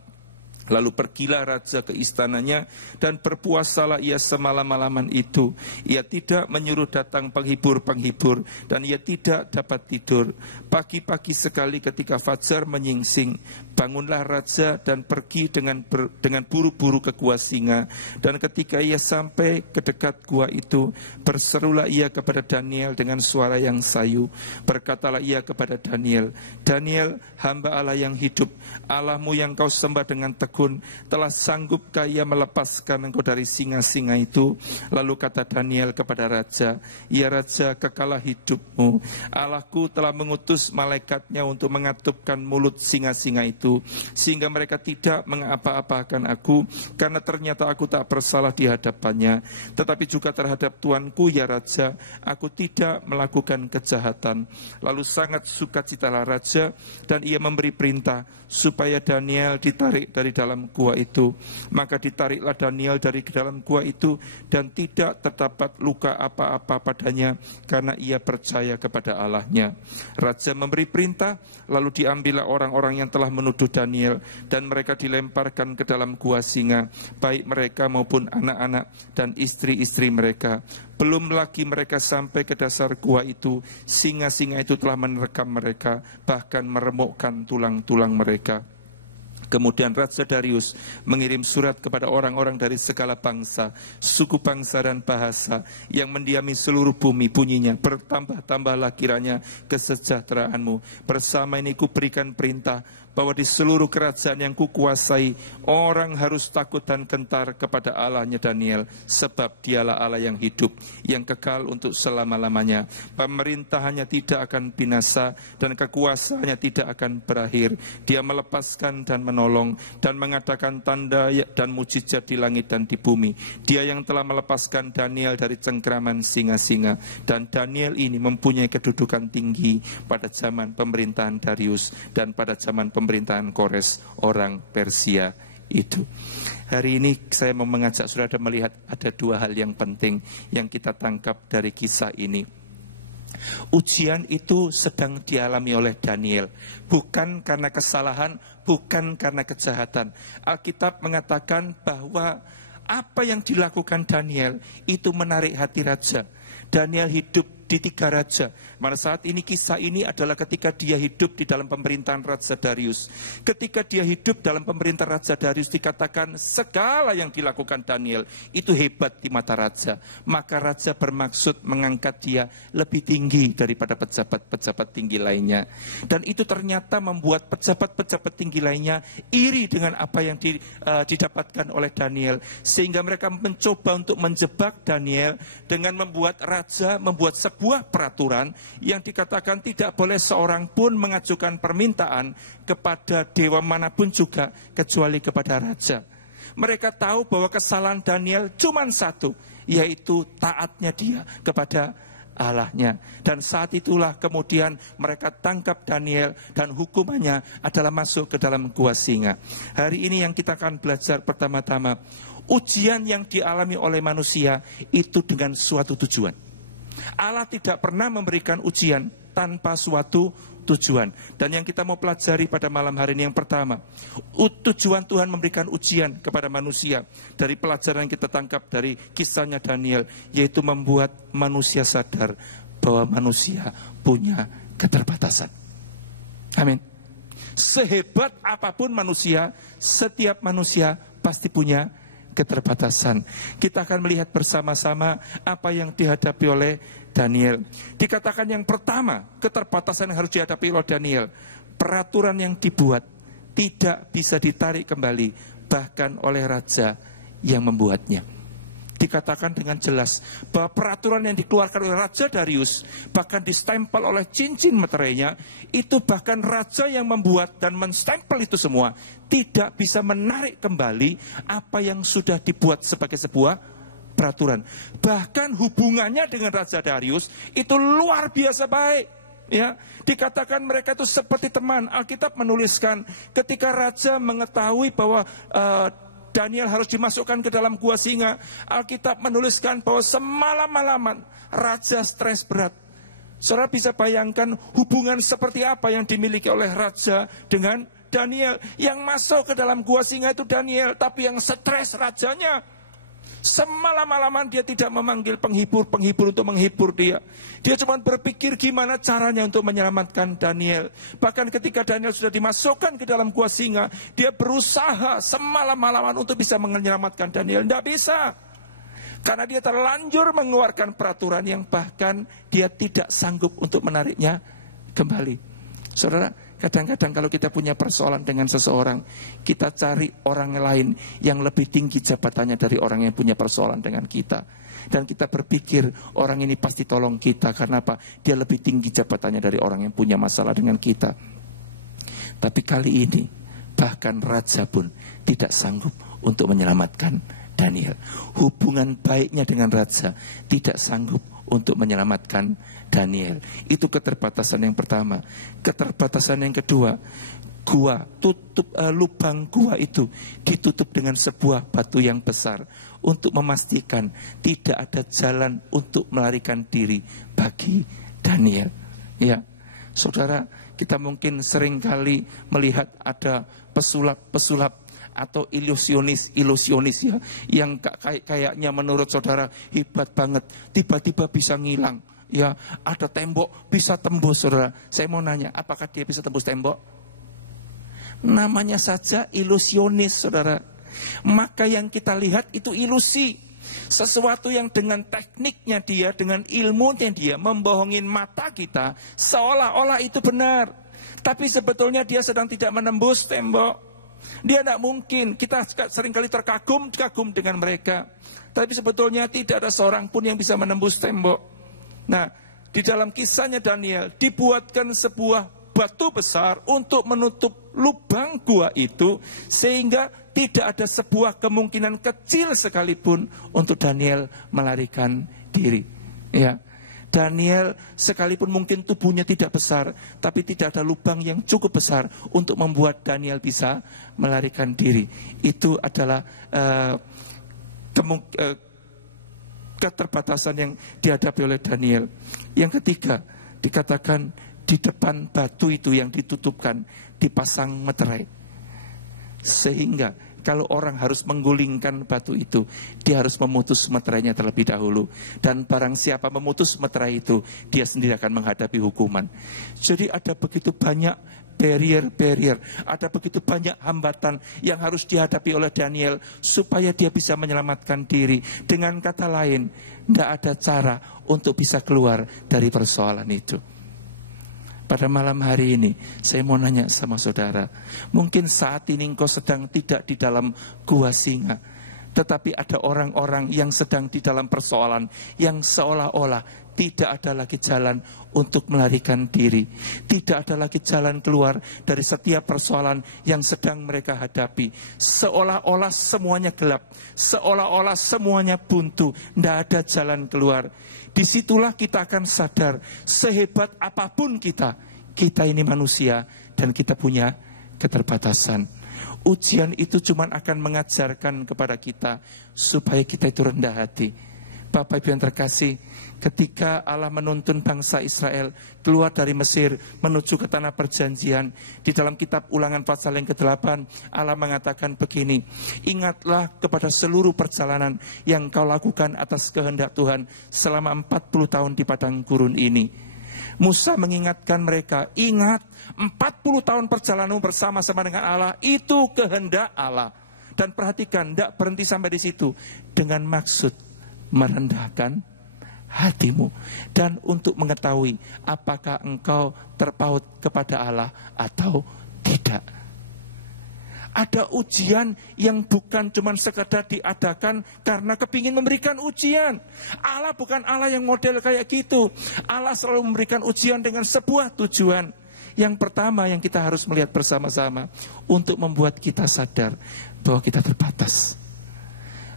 Lalu pergilah raja ke istananya dan berpuasalah ia semalam-malaman itu. Ia tidak menyuruh datang penghibur-penghibur dan ia tidak dapat tidur. Pagi-pagi sekali ketika fajar menyingsing, bangunlah raja dan pergi dengan buru-buru ke gua singa. Dan ketika ia sampai ke dekat gua itu, berserulah ia kepada Daniel dengan suara yang sayu. Berkatalah ia kepada Daniel, "Daniel, hamba Allah yang hidup, Allahmu yang kau sembah dengan tekun, telah sanggupkah ia melepaskan engkau dari singa-singa itu?" Lalu kata Daniel kepada raja, "Ya raja, kekalah hidupmu. Allahku telah mengutus malaikatnya untuk mengatupkan mulut singa-singa itu, sehingga mereka tidak mengapa-apakan aku, karena ternyata aku tak bersalah di hadapannya. Tetapi juga terhadap tuanku, ya raja, aku tidak melakukan kejahatan." Lalu sangat sukacitalah raja, dan ia memberi perintah supaya Daniel ditarik dari dalam gua itu. Maka ditariklah Daniel dari dalam gua itu, dan tidak terdapat luka apa-apa padanya, karena ia percaya kepada Allahnya. Raja memberi perintah, lalu diambillah orang-orang yang telah menuduh Daniel, dan mereka dilemparkan ke dalam gua singa, baik mereka maupun anak-anak dan istri-istri mereka. Belum lagi mereka sampai ke dasar gua itu, singa-singa itu telah menerkam mereka, bahkan meremukkan tulang-tulang mereka. Kemudian Raja Darius mengirim surat kepada orang-orang dari segala bangsa, suku bangsa dan bahasa yang mendiami seluruh bumi. Bunyinya, "Bertambah-tambahlah kiranya kesejahteraanmu. Bersama ini kuberikan perintah bahwa di seluruh kerajaan yang kukuasai, orang harus takut dan gentar kepada Allahnya Daniel, sebab dialah Allah yang hidup, yang kekal untuk selama-lamanya. Pemerintahannya tidak akan binasa dan kekuasaannya tidak akan berakhir. Dia melepaskan dan menolong dan mengadakan tanda dan mujizat di langit dan di bumi. Dia yang telah melepaskan Daniel dari cengkraman singa-singa, dan Daniel ini mempunyai kedudukan tinggi pada zaman pemerintahan Darius dan pada zaman pemerintahan Kores orang Persia itu." Hari ini saya mau mengajak saudara melihat ada dua hal yang penting yang kita tangkap dari kisah ini. Ujian itu sedang dialami oleh Daniel, bukan karena kesalahan, bukan karena kejahatan. Alkitab mengatakan bahwa apa yang dilakukan Daniel itu menarik hati raja. Daniel hidup di 3 raja. Pada saat ini kisah ini adalah ketika dia hidup di dalam pemerintahan Raja Darius. Ketika dia hidup dalam pemerintahan Raja Darius, dikatakan segala yang dilakukan Daniel itu hebat di mata raja. Maka raja bermaksud mengangkat dia lebih tinggi daripada pejabat-pejabat tinggi lainnya. Dan itu ternyata membuat pejabat-pejabat tinggi lainnya iri dengan apa yang didapatkan oleh Daniel. Sehingga mereka mencoba untuk menjebak Daniel dengan membuat raja membuat sebuah peraturan yang dikatakan tidak boleh seorang pun mengajukan permintaan kepada dewa manapun juga kecuali kepada raja. Mereka tahu bahwa kesalahan Daniel cuma satu, yaitu taatnya dia kepada Allahnya. Dan saat itulah kemudian mereka tangkap Daniel dan hukumannya adalah masuk ke dalam gua singa. Hari ini yang kita akan belajar pertama-tama, ujian yang dialami oleh manusia itu dengan suatu tujuan. Allah tidak pernah memberikan ujian tanpa suatu tujuan. Dan yang kita mau pelajari pada malam hari ini yang pertama, tujuan Tuhan memberikan ujian kepada manusia dari pelajaran yang kita tangkap dari kisahnya Daniel, yaitu membuat manusia sadar bahwa manusia punya keterbatasan. Amin. Sehebat apapun manusia, setiap manusia pasti punya keterbatasan. Kita akan melihat bersama-sama apa yang dihadapi oleh Daniel. Dikatakan yang pertama, keterbatasan yang harus dihadapi oleh Daniel, peraturan yang dibuat tidak bisa ditarik kembali, bahkan oleh raja yang membuatnya. Dikatakan dengan jelas bahwa peraturan yang dikeluarkan oleh Raja Darius, bahkan distempel oleh cincin meterainya, itu bahkan raja yang membuat dan menstempel itu semua tidak bisa menarik kembali apa yang sudah dibuat sebagai sebuah peraturan. Bahkan hubungannya dengan Raja Darius itu luar biasa baik. Ya, dikatakan mereka itu seperti teman. Alkitab menuliskan ketika raja mengetahui bahwa Daniel harus dimasukkan ke dalam gua singa, Alkitab menuliskan bahwa semalam-malaman raja stres berat. Saudara bisa bayangkan hubungan seperti apa yang dimiliki oleh raja dengan Daniel. Yang masuk ke dalam gua singa itu Daniel, tapi yang stres rajanya. Semalam-malaman dia tidak memanggil penghibur untuk menghibur dia. Dia cuma berpikir gimana caranya untuk menyelamatkan Daniel. Bahkan ketika Daniel sudah dimasukkan ke dalam gua singa, dia berusaha semalam-malaman untuk bisa menyelamatkan Daniel. Tidak bisa. Karena dia terlanjur mengeluarkan peraturan yang bahkan dia tidak sanggup untuk menariknya kembali. Saudara, kadang-kadang kalau kita punya persoalan dengan seseorang, kita cari orang lain yang lebih tinggi jabatannya dari orang yang punya persoalan dengan kita. Dan kita berpikir orang ini pasti tolong kita. Karena apa? Dia lebih tinggi jabatannya dari orang yang punya masalah dengan kita. Tapi kali ini bahkan raja pun tidak sanggup untuk menyelamatkan Daniel. Hubungan baiknya dengan raja tidak sanggup untuk menyelamatkan Daniel. Itu keterbatasan yang pertama. Keterbatasan yang kedua, lubang gua itu ditutup dengan sebuah batu yang besar untuk memastikan tidak ada jalan untuk melarikan diri bagi Daniel. Ya, saudara, kita mungkin sering kali melihat ada pesulap-pesulap atau ilusionis ya, yang kayaknya menurut saudara hebat banget, tiba-tiba bisa ngilang. Ya, ada tembok bisa tembus, saudara. Saya mau nanya, apakah dia bisa tembus tembok? Namanya saja ilusionis, saudara. Maka yang kita lihat itu ilusi. Sesuatu yang dengan tekniknya dia, dengan ilmunya dia membohongin mata kita, seolah-olah itu benar. Tapi sebetulnya dia sedang tidak menembus tembok. Dia tidak mungkin. Kita seringkali terkagum dengan mereka. Tapi sebetulnya tidak ada seorang pun yang bisa menembus tembok. Nah, di dalam kisahnya Daniel dibuatkan sebuah batu besar untuk menutup lubang gua itu, sehingga tidak ada sebuah kemungkinan kecil sekalipun untuk Daniel melarikan diri. Ya, Daniel sekalipun mungkin tubuhnya tidak besar, tapi tidak ada lubang yang cukup besar untuk membuat Daniel bisa melarikan diri. Itu adalah keterbatasan yang dihadapi oleh Daniel. Yang ketiga, dikatakan di depan batu itu yang ditutupkan dipasang meterai. Sehingga kalau orang harus menggulingkan batu itu, dia harus memutus meterainya terlebih dahulu. Dan barang siapa memutus meterai itu, dia sendiri akan menghadapi hukuman. Jadi ada begitu banyak barrier, ada begitu banyak hambatan yang harus dihadapi oleh Daniel supaya dia bisa menyelamatkan diri. Dengan kata lain, tidak ada cara untuk bisa keluar dari persoalan itu. Pada malam hari ini, saya mau nanya sama saudara, mungkin saat ini engkau sedang tidak di dalam gua singa, tetapi ada orang-orang yang sedang di dalam persoalan yang seolah-olah tidak ada lagi jalan untuk melarikan diri. Tidak ada lagi jalan keluar dari setiap persoalan yang sedang mereka hadapi. Seolah-olah semuanya gelap, seolah-olah semuanya buntu, tidak ada jalan keluar. Disitulah kita akan sadar, sehebat apapun kita ini manusia dan kita punya keterbatasan. Ujian itu cuma akan mengajarkan kepada kita supaya kita itu rendah hati. Bapak Ibu yang terkasih, ketika Allah menuntun bangsa Israel keluar dari Mesir menuju ke tanah perjanjian, di dalam kitab Ulangan pasal yang ke-8, Allah mengatakan begini, ingatlah kepada seluruh perjalanan yang kau lakukan atas kehendak Tuhan selama 40 tahun di padang gurun ini. Musa mengingatkan mereka, ingat 40 tahun perjalanan bersama-sama dengan Allah, itu kehendak Allah. Dan perhatikan, tidak berhenti sampai di situ. Dengan maksud merendahkan hatimu. Dan untuk mengetahui apakah engkau terpaut kepada Allah atau tidak. Ada ujian yang bukan cuma sekedar diadakan karena kepingin memberikan ujian. Allah bukan Allah yang model kayak gitu. Allah selalu memberikan ujian dengan sebuah tujuan. Yang pertama yang kita harus melihat bersama-sama, untuk membuat kita sadar bahwa kita terbatas.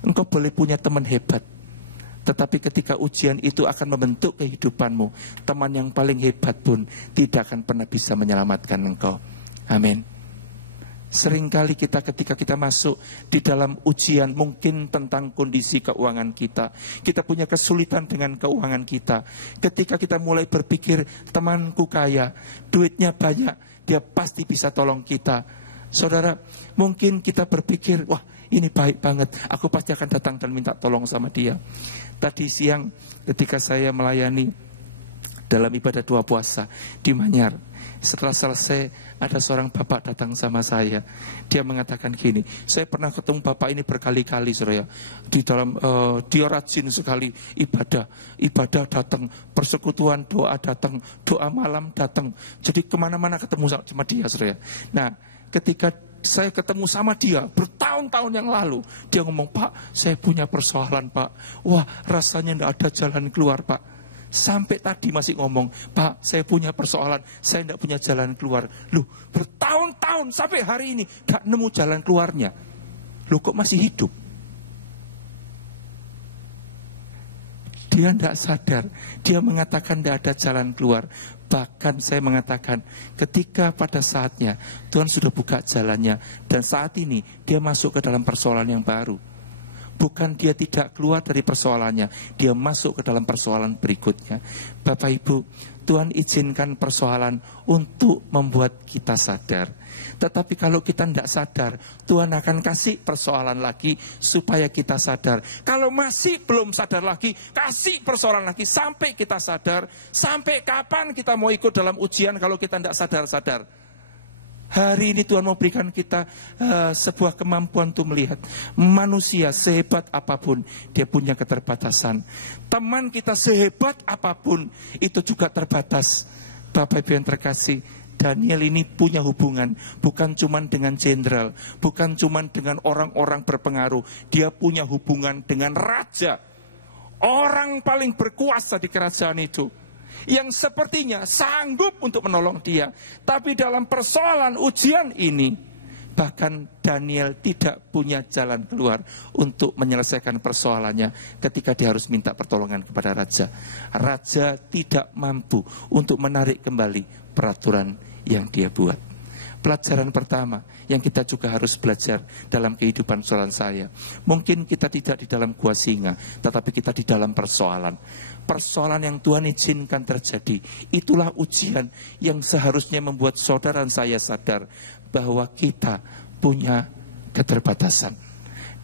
Engkau boleh punya teman hebat, tetapi ketika ujian itu akan membentuk kehidupanmu, teman yang paling hebat pun tidak akan pernah bisa menyelamatkan engkau. Amin. Seringkali kita ketika kita masuk di dalam ujian, mungkin tentang kondisi keuangan kita, kita punya kesulitan dengan keuangan kita. Ketika kita mulai berpikir, temanku kaya, duitnya banyak, dia pasti bisa tolong kita. Saudara, mungkin kita berpikir, wah ini baik banget, aku pasti akan datang dan minta tolong sama dia. Tadi siang ketika saya melayani dalam ibadah doa puasa di Manyar, setelah selesai ada seorang bapak datang sama saya. Dia mengatakan gini, saya pernah ketemu bapak ini berkali-kali, saudara. Di dalam dia rajin sekali ibadah datang, persekutuan doa datang, doa malam datang. Jadi kemana-mana ketemu sama dia, saudara. Nah, ketika saya ketemu sama dia bertahun-tahun yang lalu, dia ngomong, Pak, saya punya persoalan, Pak. Wah, rasanya tidak ada jalan keluar, Pak. Sampai tadi masih ngomong, Pak, saya punya persoalan, saya tidak punya jalan keluar. Loh, bertahun-tahun sampai hari ini gak nemu jalan keluarnya. Loh, kok masih hidup? Dia tidak sadar. Dia mengatakan tidak ada jalan keluar. Bahkan saya mengatakan, ketika pada saatnya Tuhan sudah buka jalannya, dan saat ini dia masuk ke dalam persoalan yang baru. Bukan dia tidak keluar dari persoalannya, dia masuk ke dalam persoalan berikutnya. Bapak Ibu, Tuhan izinkan persoalan untuk membuat kita sadar. Tetapi kalau kita tidak sadar, Tuhan akan kasih persoalan lagi supaya kita sadar. Kalau masih belum sadar lagi, kasih persoalan lagi sampai kita sadar. Sampai kapan kita mau ikut dalam ujian kalau kita tidak sadar-sadar? Hari ini Tuhan mau berikan kita sebuah kemampuan untuk melihat manusia sehebat apapun, dia punya keterbatasan. Teman kita sehebat apapun, itu juga terbatas. Bapak Ibu yang terkasih, Daniel ini punya hubungan bukan cuma dengan jenderal, bukan cuma dengan orang-orang berpengaruh. Dia punya hubungan dengan raja, orang paling berkuasa di kerajaan itu, yang sepertinya sanggup untuk menolong dia. Tapi dalam persoalan ujian ini, bahkan Daniel tidak punya jalan keluar untuk menyelesaikan persoalannya ketika dia harus minta pertolongan kepada raja. Raja tidak mampu untuk menarik kembali peraturan yang dia buat. Pelajaran pertama yang kita juga harus belajar dalam kehidupan saudara saya. Mungkin kita tidak di dalam gua singa, tetapi kita di dalam persoalan. Persoalan yang Tuhan izinkan terjadi, itulah ujian yang seharusnya membuat saudara dan saya sadar bahwa kita punya keterbatasan.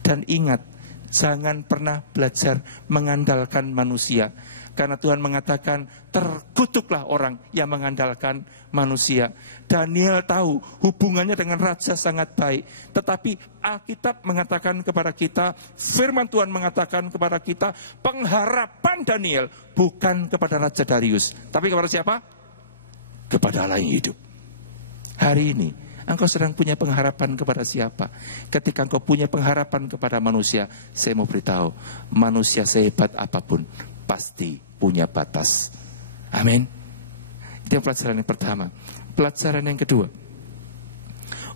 Dan ingat, jangan pernah belajar mengandalkan manusia. Karena Tuhan mengatakan, terkutuklah orang yang mengandalkan manusia. Daniel tahu hubungannya dengan raja sangat baik. Tetapi Alkitab mengatakan kepada kita, firman Tuhan mengatakan kepada kita, pengharapan Daniel bukan kepada Raja Darius. Tapi kepada siapa? Kepada Allah yang hidup. Hari ini, engkau sedang punya pengharapan kepada siapa? Ketika engkau punya pengharapan kepada manusia, saya mau beritahu, manusia sehebat apapun pasti punya batas. Amin. Itu pelajaran yang pertama. Pelajaran yang kedua,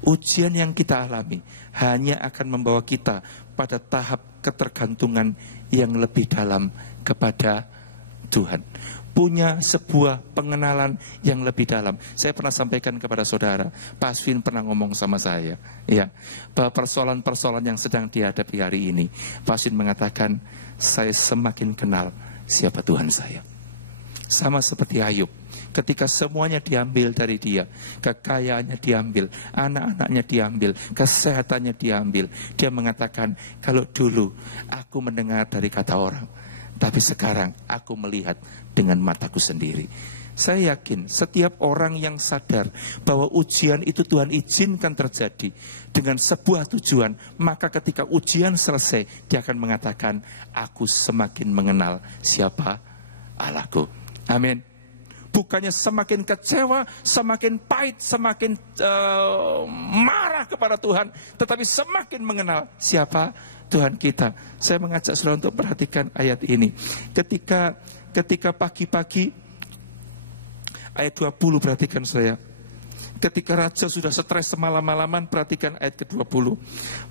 ujian yang kita alami hanya akan membawa kita pada tahap ketergantungan yang lebih dalam kepada Tuhan. Punya sebuah pengenalan yang lebih dalam. Saya pernah sampaikan kepada saudara, Pak Aswin pernah ngomong sama saya, ya, bahwa persoalan-persoalan yang sedang dihadapi hari ini, Pak Aswin mengatakan, saya semakin kenal siapa Tuhan saya. Sama seperti Ayub, ketika semuanya diambil dari dia, kekayaannya diambil, anak-anaknya diambil, kesehatannya diambil, dia mengatakan, kalau dulu aku mendengar dari kata orang, tapi sekarang aku melihat dengan mataku sendiri. Saya yakin setiap orang yang sadar bahwa ujian itu Tuhan izinkan terjadi dengan sebuah tujuan, maka ketika ujian selesai, dia akan mengatakan, aku semakin mengenal siapa Allahku. Amin. Bukannya semakin kecewa, semakin pahit, semakin marah kepada Tuhan, tetapi semakin mengenal siapa Tuhan kita. Saya mengajak saudara untuk perhatikan ayat ini. Ketika pagi-pagi, ayat 20, perhatikan saya. Ketika raja sudah stres semalam-malaman, perhatikan ayat ke-20.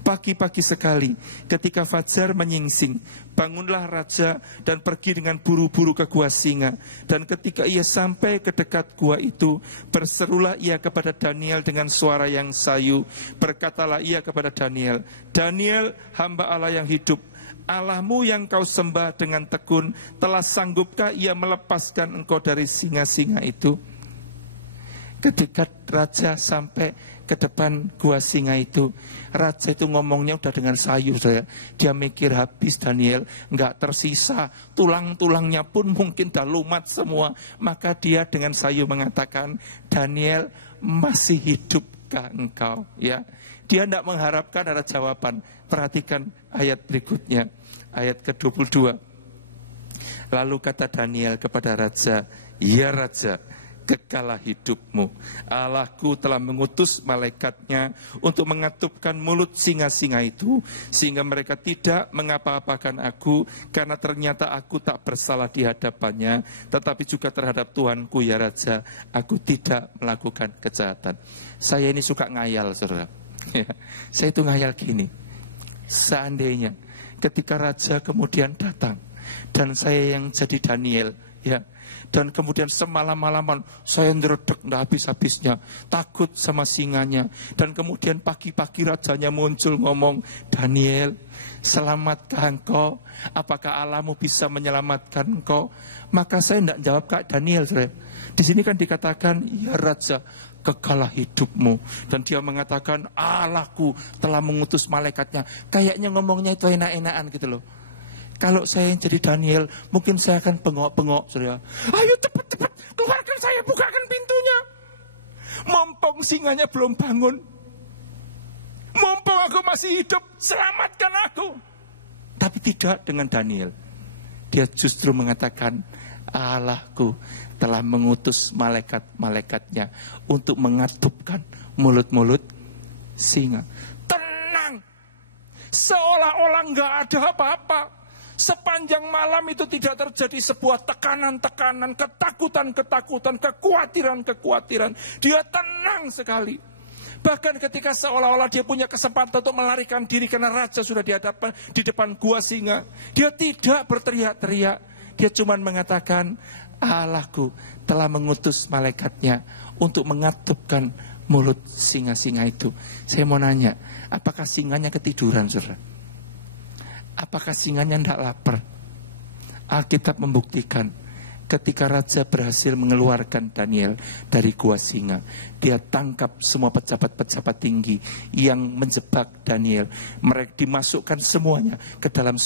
Pagi-pagi sekali, ketika fajar menyingsing, bangunlah raja dan pergi dengan buru-buru ke gua singa. Dan ketika ia sampai ke dekat gua itu, berserulah ia kepada Daniel dengan suara yang sayu. Berkatalah ia kepada Daniel, Daniel, hamba Allah yang hidup, Allahmu yang kau sembah dengan tekun, telah sanggupkah ia melepaskan engkau dari singa-singa itu? Ketika raja sampai ke depan gua singa itu, raja itu ngomongnya udah dengan sayu, saya. Dia mikir habis Daniel, nggak tersisa, tulang-tulangnya pun mungkin dah lumat semua. Maka dia dengan sayu mengatakan, Daniel, masih hidupkah engkau? Ya, dia tidak mengharapkan ada jawaban. Perhatikan ayat berikutnya, ayat ke-22. Lalu kata Daniel kepada raja, ya raja, kekalah hidupmu. Allahku telah mengutus malaikatnya untuk mengatupkan mulut singa-singa itu, sehingga mereka tidak mengapa-apakan aku, karena ternyata aku tak bersalah di hadapannya, tetapi juga terhadap Tuanku ya raja, aku tidak melakukan kejahatan. Saya ini suka ngayal, saudara. Saya itu ngayal gini, seandainya ketika raja kemudian datang dan saya yang jadi Daniel, ya, dan kemudian semalam-malaman saya ngeredek nggak habis-habisnya, takut sama singanya, dan kemudian pagi-pagi rajanya muncul ngomong, Daniel, selamatkah engkau? Apakah Allahmu bisa menyelamatkan engkau? Maka saya tidak jawab Kak Daniel, saudara. Di sini kan dikatakan, ya raja, kekalah hidupmu. Dan dia mengatakan, Allahku telah mengutus malaikatnya. Kayaknya ngomongnya itu enak-enakan gitu loh. Kalau saya yang jadi Daniel, mungkin saya akan bengok-bengok, saudara. Ayo cepat-cepat, keluarkan saya, bukakan pintunya. Mumpung singanya belum bangun, mumpung aku masih hidup, selamatkan aku. Tapi tidak dengan Daniel. Dia justru mengatakan, Allahku telah mengutus malaikat-malaikatnya untuk mengatupkan mulut-mulut singa. Tenang, seolah-olah nggak ada apa-apa. Sepanjang malam itu tidak terjadi sebuah tekanan-tekanan, ketakutan-ketakutan, kekhawatiran-kekhawatiran. Dia tenang sekali. Bahkan ketika seolah-olah dia punya kesempatan untuk melarikan diri karena raja sudah di depan gua singa, dia tidak berteriak-teriak. Dia cuma mengatakan, Allahku telah mengutus malaikatnya untuk mengatupkan mulut singa-singa itu. Saya mau nanya, apakah singanya ketiduran, saudara? Apakah singanya tidak lapar? Alkitab membuktikan ketika raja berhasil mengeluarkan Daniel dari gua singa, dia tangkap semua pejabat-pejabat tinggi yang menjebak Daniel. Mereka dimasukkan semuanya ke dalam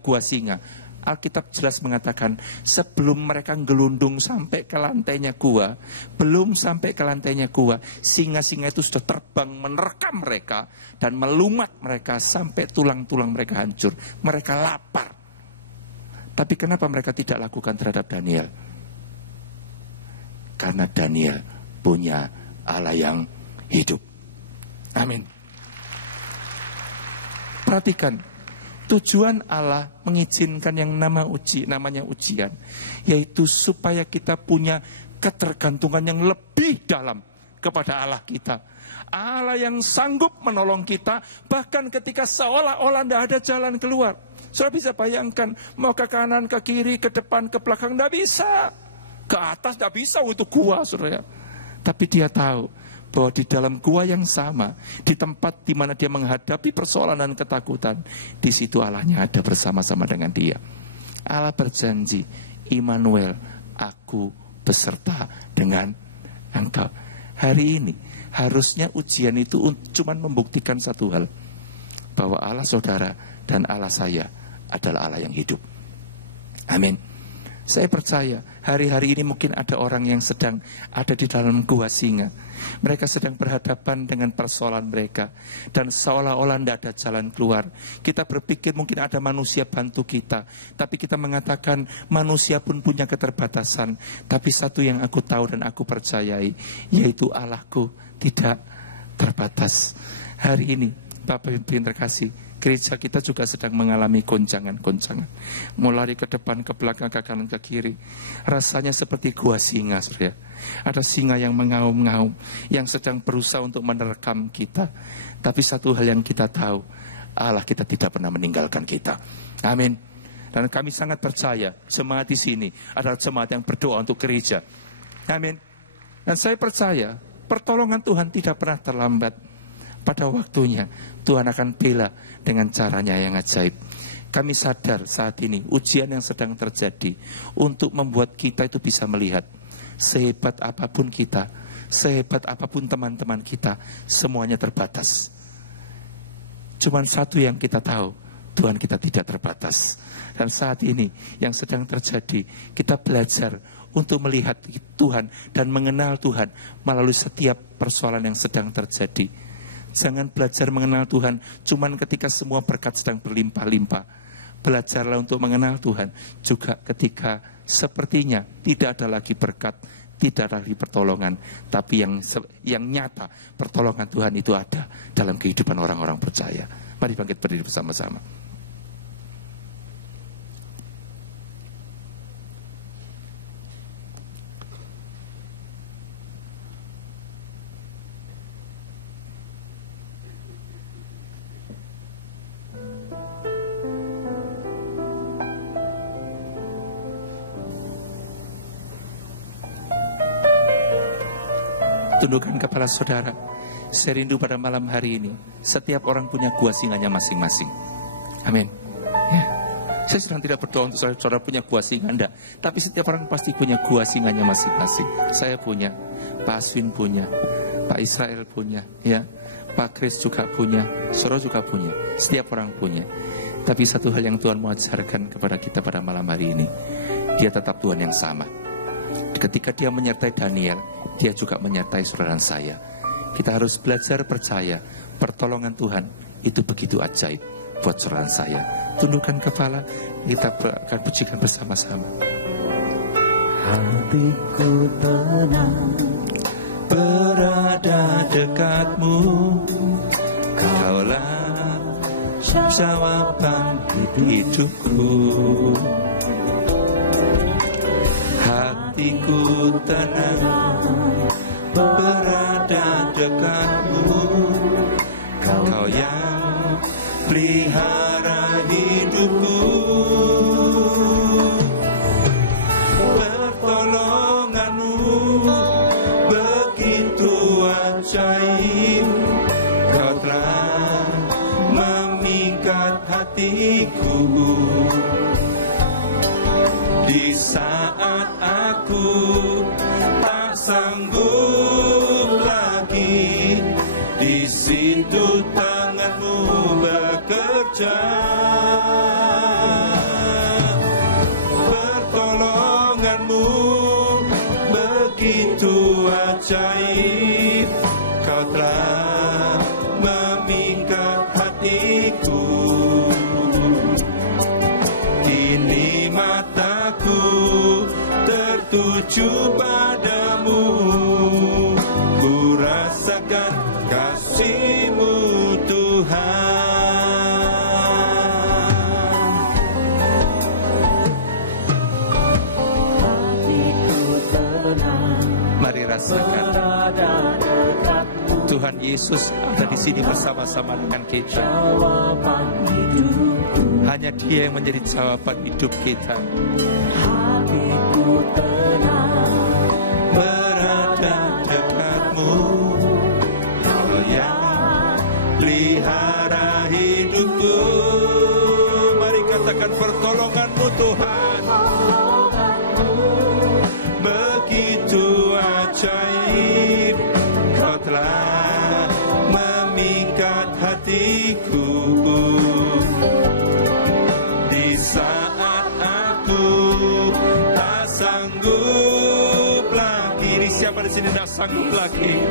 gua singa. Alkitab jelas mengatakan, sebelum mereka gelundung sampai ke lantainya gua, belum sampai ke lantainya gua, singa-singa itu sudah terbang menerkam mereka dan melumat mereka sampai tulang-tulang mereka hancur. Mereka lapar. Tapi kenapa mereka tidak lakukan terhadap Daniel? Karena Daniel punya Allah yang hidup. Amin. Perhatikan, tujuan Allah mengizinkan yang namanya ujian, yaitu supaya kita punya ketergantungan yang lebih dalam kepada Allah kita. Allah yang sanggup menolong kita, bahkan ketika seolah-olah tidak ada jalan keluar. Saudara bisa bayangkan, mau ke kanan, ke kiri, ke depan, ke belakang, tidak bisa. Ke atas tidak bisa, itu gua, saudara. Tapi dia tahu bahwa di dalam gua yang sama, di tempat di mana dia menghadapi persoalan dan ketakutan, di situ Allahnya ada bersama-sama dengan dia. Allah berjanji, Immanuel, aku beserta dengan engkau. Hari ini harusnya ujian itu cuma membuktikan satu hal, bahwa Allah saudara dan Allah saya adalah Allah yang hidup. Amin. Saya percaya Hari-hari ini mungkin ada orang yang sedang ada di dalam gua singa. Mereka sedang berhadapan dengan persoalan mereka. Dan seolah-olah tidak ada jalan keluar. Kita berpikir mungkin ada manusia bantu kita. Tapi kita mengatakan manusia pun punya keterbatasan. Tapi satu yang aku tahu dan aku percayai, yaitu Allahku tidak terbatas. Hari ini Bapak Ibu yang terkasih, gereja kita juga sedang mengalami goncangan-goncangan. Mau lari ke depan, ke belakang, ke kanan, ke kiri. Rasanya seperti gua singa, saudara. Ada singa yang mengaum-ngaum, yang sedang berusaha untuk menerkam kita. Tapi satu hal yang kita tahu, Allah kita tidak pernah meninggalkan kita. Amin. Dan kami sangat percaya, jemaat di sini adalah jemaat yang berdoa untuk gereja. Amin. Dan saya percaya, pertolongan Tuhan tidak pernah terlambat. Pada waktunya Tuhan akan bela dengan caranya yang ajaib. Kami sadar saat ini ujian yang sedang terjadi untuk membuat kita itu bisa melihat sehebat apapun kita, sehebat apapun teman-teman kita, semuanya terbatas. Cuman satu yang kita tahu, Tuhan kita tidak terbatas. Dan saat ini yang sedang terjadi, kita belajar untuk melihat Tuhan dan mengenal Tuhan melalui setiap persoalan yang sedang terjadi. Jangan belajar mengenal Tuhan cuman ketika semua berkat sedang berlimpah-limpah. Belajarlah untuk mengenal Tuhan juga ketika sepertinya tidak ada lagi berkat, tidak ada lagi pertolongan, tapi yang nyata pertolongan Tuhan itu ada dalam kehidupan orang-orang percaya. Mari bangkit berdiri bersama-sama. Tundukkan kepala saudara. Saya rindu pada malam hari ini setiap orang punya gua singanya masing-masing. Amin. Ya. Saya sedang tidak berdoa untuk saudara punya gua singa, enggak. Tapi setiap orang pasti punya gua singanya masing-masing. Saya punya, Pak Aswin punya, Pak Israel punya, ya, Pak Kris juga punya, saudara juga punya. Setiap orang punya. Tapi satu hal yang Tuhan mau ajarkan kepada kita pada malam hari ini, Dia tetap Tuhan yang sama. Ketika Dia menyertai Daniel, Dia juga menyertai saudara saya. Kita harus belajar percaya pertolongan Tuhan itu begitu ajaib buat saudara saya. Tundukkan kepala, kita akan pujikan bersama-sama. Hatiku tenang berada dekatmu, Kaulah jawaban hidupku. Hatiku tenang berada dekatmu, Kau yang pelihara hidupku. Pertolonganmu begitu ajaib, Kau telah memikat hatiku. Di saat aku tak sanggup lagi, di situ tanganmu bekerja. Pertolonganmu begitu ajaib, Kau telah memikat hatiku. Kini mataku tertuju padamu, ku rasakan kasih-Mu Tuhan. hatiku tenang Mari rasakan Tuhan Yesus ada di sini bersama-sama dengan kita. jawaban hidupku. Hanya Dia yang menjadi jawaban hidup kita. Hatiku tenang Berada dekatmu, Kau yang pelihara hidupku. Mari katakan pertolongan-Mu Tuhan begitu ajaib, Kau telah memikat hatiku. Di saat aku tak sanggup sanggup lagi. Ini siapa di sini tidak sanggup lagi?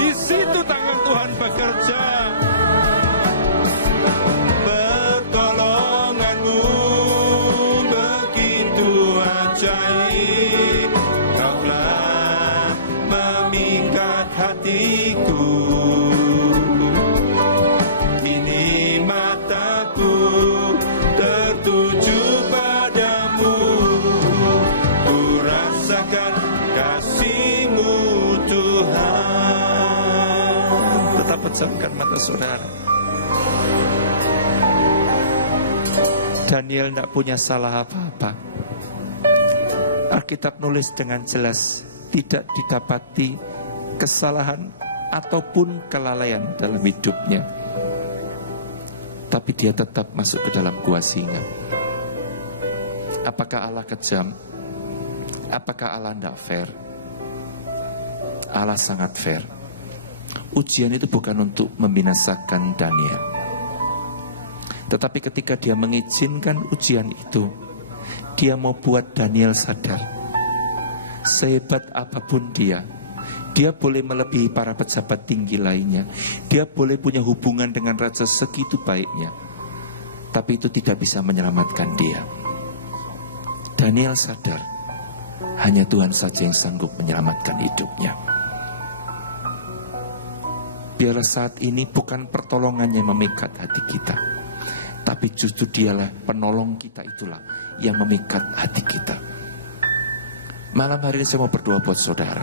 Di situ tangan Tuhan bekerja. Pertolonganmu begitu ajaib. Kaulah memikat hatiku. Kini mataku tertuju padamu. Ku rasakan kasih-Mu Tuhan. Tetap pejamkan mata saudara. Daniel tidak punya salah apa-apa. Alkitab nulis dengan jelas, tidak didapati kesalahan ataupun kelalaian dalam hidupnya. Tapi dia tetap masuk ke dalam gua singa. Apakah Allah kejam? Apakah Allah tidak fair? Allah sangat fair. Ujian itu bukan untuk membinasakan Daniel. Tetapi ketika dia mengizinkan ujian itu, dia mau buat Daniel sadar. Sehebat apapun dia boleh melebihi para pejabat tinggi lainnya. Dia boleh punya hubungan dengan raja segitu baiknya. Tapi itu tidak bisa menyelamatkan dia. Daniel sadar, hanya Tuhan saja yang sanggup menyelamatkan hidupnya. Biarlah saat ini bukan pertolongannya memikat hati kita, tapi justru dialah penolong kita, itulah yang memikat hati kita. Malam hari ini saya mau berdoa buat saudara.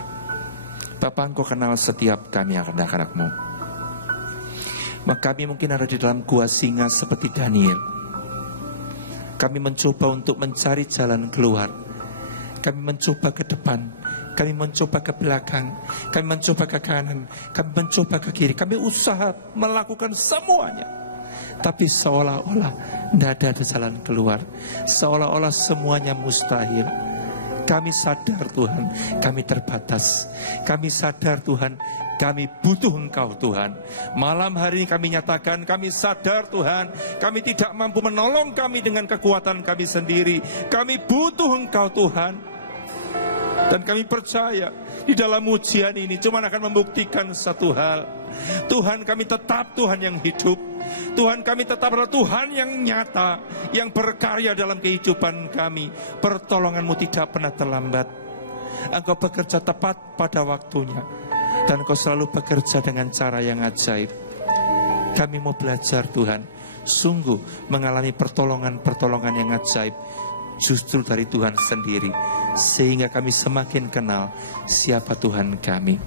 Bapa, Engkau kenal setiap kami anak-anakmu. Maka kami mungkin ada di dalam gua singa seperti Daniel. Kami mencoba untuk mencari jalan keluar. Kami mencoba ke depan, kami mencoba ke belakang, kami mencoba ke kanan, kami mencoba ke kiri. Kami usaha melakukan semuanya. Tapi seolah-olah tidak ada jalan keluar. Seolah-olah semuanya mustahil. Kami sadar Tuhan, kami terbatas. Kami sadar Tuhan, kami butuh Engkau Tuhan. Malam hari ini kami nyatakan, kami sadar Tuhan, kami tidak mampu menolong kami dengan kekuatan kami sendiri. Kami butuh Engkau Tuhan. Dan kami percaya di dalam ujian ini cuma akan membuktikan satu hal. Tuhan, kami tetap Tuhan yang hidup. Tuhan, kami tetap adalah Tuhan yang nyata, yang berkarya dalam kehidupan kami. Pertolongan-Mu tidak pernah terlambat. Engkau bekerja tepat pada waktunya, dan Engkau selalu bekerja dengan cara yang ajaib. Kami mau belajar Tuhan, sungguh mengalami pertolongan-pertolongan yang ajaib justru dari Tuhan sendiri, sehingga kami semakin kenal siapa Tuhan kami.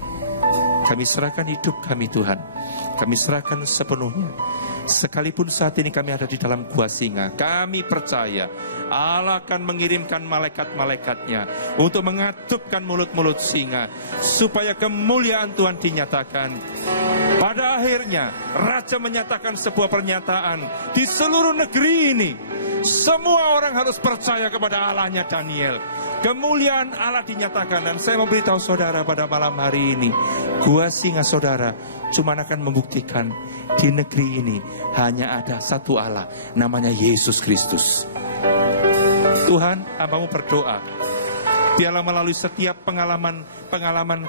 Kami serahkan hidup kami Tuhan, kami serahkan sepenuhnya. Sekalipun saat ini kami ada di dalam gua singa, kami percaya Allah akan mengirimkan malaikat-malaikatnya untuk mengatupkan mulut-mulut singa, supaya kemuliaan Tuhan dinyatakan. Pada akhirnya Raja menyatakan sebuah pernyataan di seluruh negeri ini. Semua orang harus percaya kepada Allahnya Daniel. Kemuliaan Allah dinyatakan. Dan saya memberitahu saudara pada malam hari ini, gua singa saudara cuma akan membuktikan di negeri ini hanya ada satu Allah, namanya Yesus Kristus. Tuhan, hamba-Mu berdoa, biarlah melalui setiap pengalaman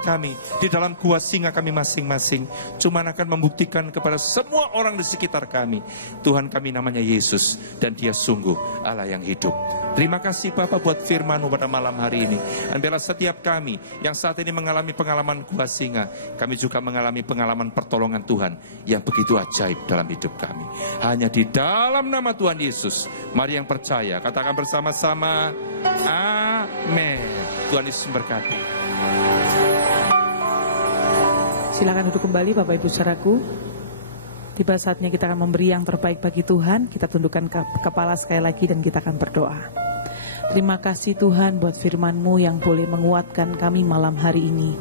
kami di dalam gua singa kami masing-masing cuma akan membuktikan kepada semua orang di sekitar kami, Tuhan kami namanya Yesus, dan Dia sungguh Allah yang hidup. Terima kasih Bapa buat firman-Mu pada malam hari ini. Dan biarlah setiap kami yang saat ini mengalami pengalaman gua singa, kami juga mengalami pengalaman pertolongan Tuhan yang begitu ajaib dalam hidup kami. Hanya di dalam nama Tuhan Yesus, mari yang percaya katakan bersama-sama, amin. Tuhan Yesus memberkati. Silakan duduk kembali Bapak Ibu saudaraku. Tiba saatnya kita akan memberi yang terbaik bagi Tuhan. Kita tundukkan kepala sekali lagi dan kita akan berdoa. Terima kasih Tuhan buat firman-Mu yang boleh menguatkan kami malam hari ini.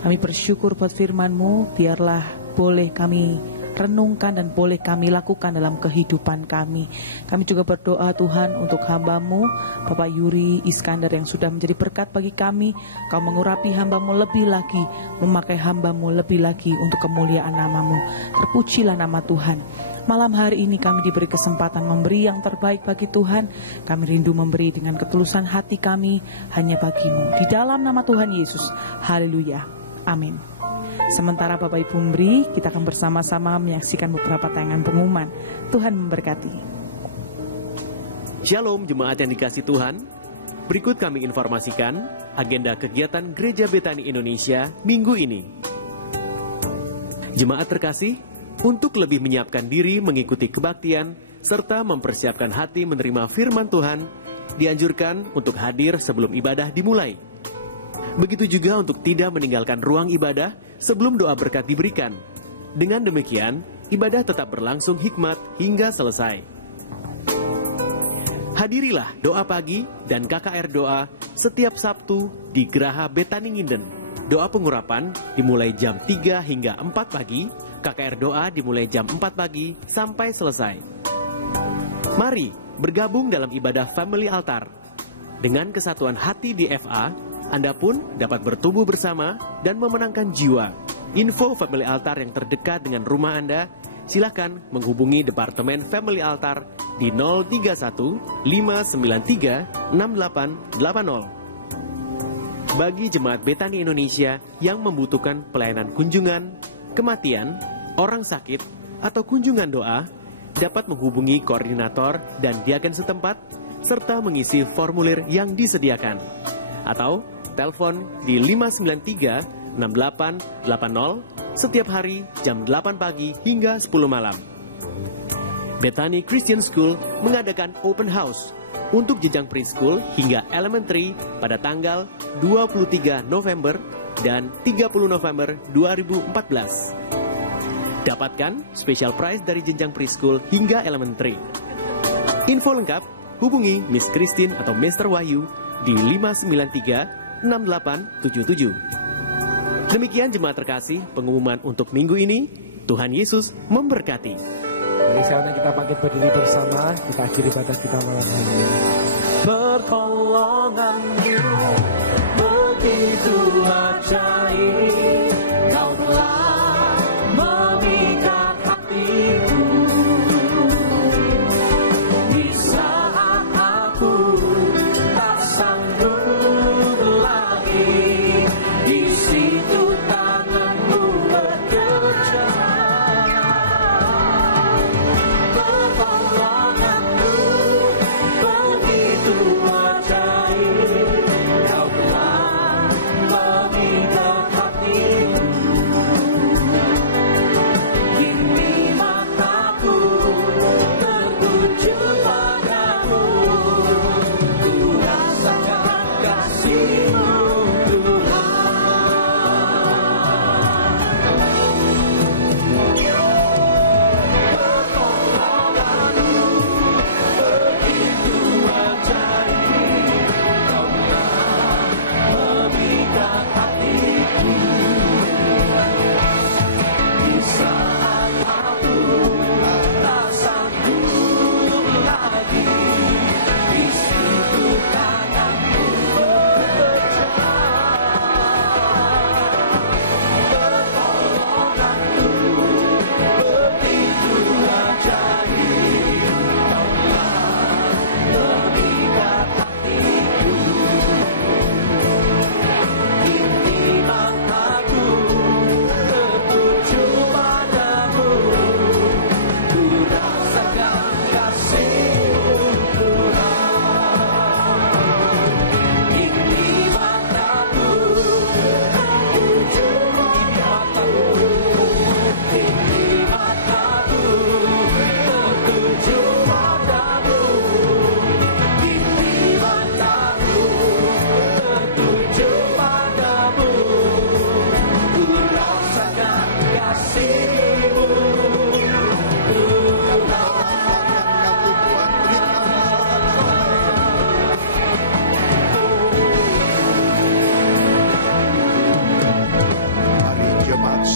Kami bersyukur buat firman-Mu, biarlah boleh kami renungkan dan boleh kami lakukan dalam kehidupan kami. Kami juga berdoa Tuhan untuk hamba-Mu, Bapak Yuri Iskandar yang sudah menjadi berkat bagi kami. Kau mengurapi hamba-Mu lebih lagi, memakai hamba-Mu lebih lagi untuk kemuliaan nama-Mu. Terpujilah nama Tuhan. Malam hari ini kami diberi kesempatan memberi yang terbaik bagi Tuhan. Kami rindu memberi dengan ketulusan hati kami hanya bagi-Mu. Di dalam nama Tuhan Yesus. Haleluya. Amin. Sementara Bapak Ibu memberi, kita akan bersama-sama menyaksikan beberapa tayangan pengumuman. Tuhan memberkati. Shalom jemaat yang dikasih Tuhan. Berikut kami informasikan agenda kegiatan Gereja Betani Indonesia minggu ini. Jemaat terkasih, untuk lebih menyiapkan diri mengikuti kebaktian serta mempersiapkan hati menerima firman Tuhan, dianjurkan untuk hadir sebelum ibadah dimulai. Begitu juga untuk tidak meninggalkan ruang ibadah sebelum doa berkat diberikan. Dengan demikian, ibadah tetap berlangsung hikmat hingga selesai. Hadirilah doa pagi dan KKR doa setiap Sabtu di Geraha Betani Nginden. Doa pengurapan dimulai jam 3 hingga 4 pagi, KKR doa dimulai jam 4 pagi sampai selesai. Mari bergabung dalam ibadah Family Altar. Dengan kesatuan hati di FA, Anda pun dapat bertumbuh bersama dan memenangkan jiwa. Info Family Altar yang terdekat dengan rumah Anda, silakan menghubungi Departemen Family Altar di 031 593 6880. Bagi jemaat Betani Indonesia yang membutuhkan pelayanan kunjungan, kematian, orang sakit, atau kunjungan doa, dapat menghubungi koordinator dan diaken setempat, serta mengisi formulir yang disediakan. Atau telepon di 593-6880 setiap hari jam 8 pagi hingga 10 malam. Betani Christian School mengadakan open house untuk jenjang preschool hingga elementary pada tanggal 23 November dan 30 November 2014. Dapatkan special price dari jenjang preschool hingga elementary. Info lengkap hubungi Miss Christine atau Mr. Wahyu di 593-6877. Demikian jemaat terkasih pengumuman untuk minggu ini. Tuhan Yesus memberkati. Mari saudara kita bangkit berdiri bersama, kita akhiri ibadah kita malam hari ini. Pertolongan-Mu begitu ajaib, Kau telah memikat hatiku. Di saat aku tak sanggup lagi, di situ tangan-Mu bekerja. Pertolongan-Mu begitu ajaib, Kau telah memikat hatiku. Kini mataku tertuju padamu, ku rasakan kasih-Mu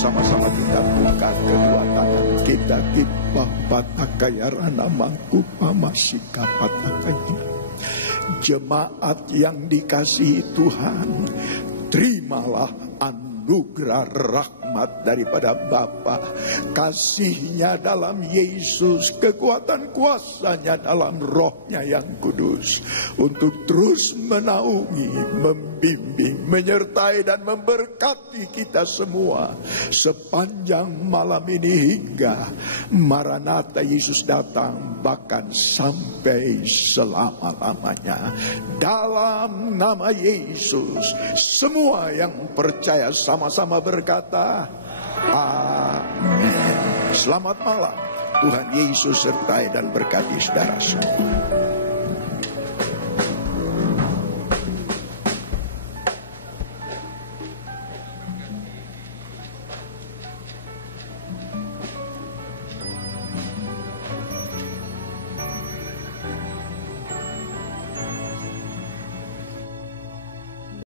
sama-sama kita buka kedua tangan kita kipapat akayarana mangku pamasikapat akayana. Jemaat yang dikasihi Tuhan, terimalah anugerah rahmat daripada Bapa, kasihnya dalam Yesus, kekuatan kuasanya dalam Rohnya yang kudus, untuk terus menaungi, membimbing, menyertai dan memberkati kita semua sepanjang malam ini hingga Maranatha Yesus datang, bahkan sampai selama-lamanya. Dalam nama Yesus, semua yang percaya sama-sama berkata amin. Selamat malam. Tuhan Yesus sertai dan berkati saudara semua.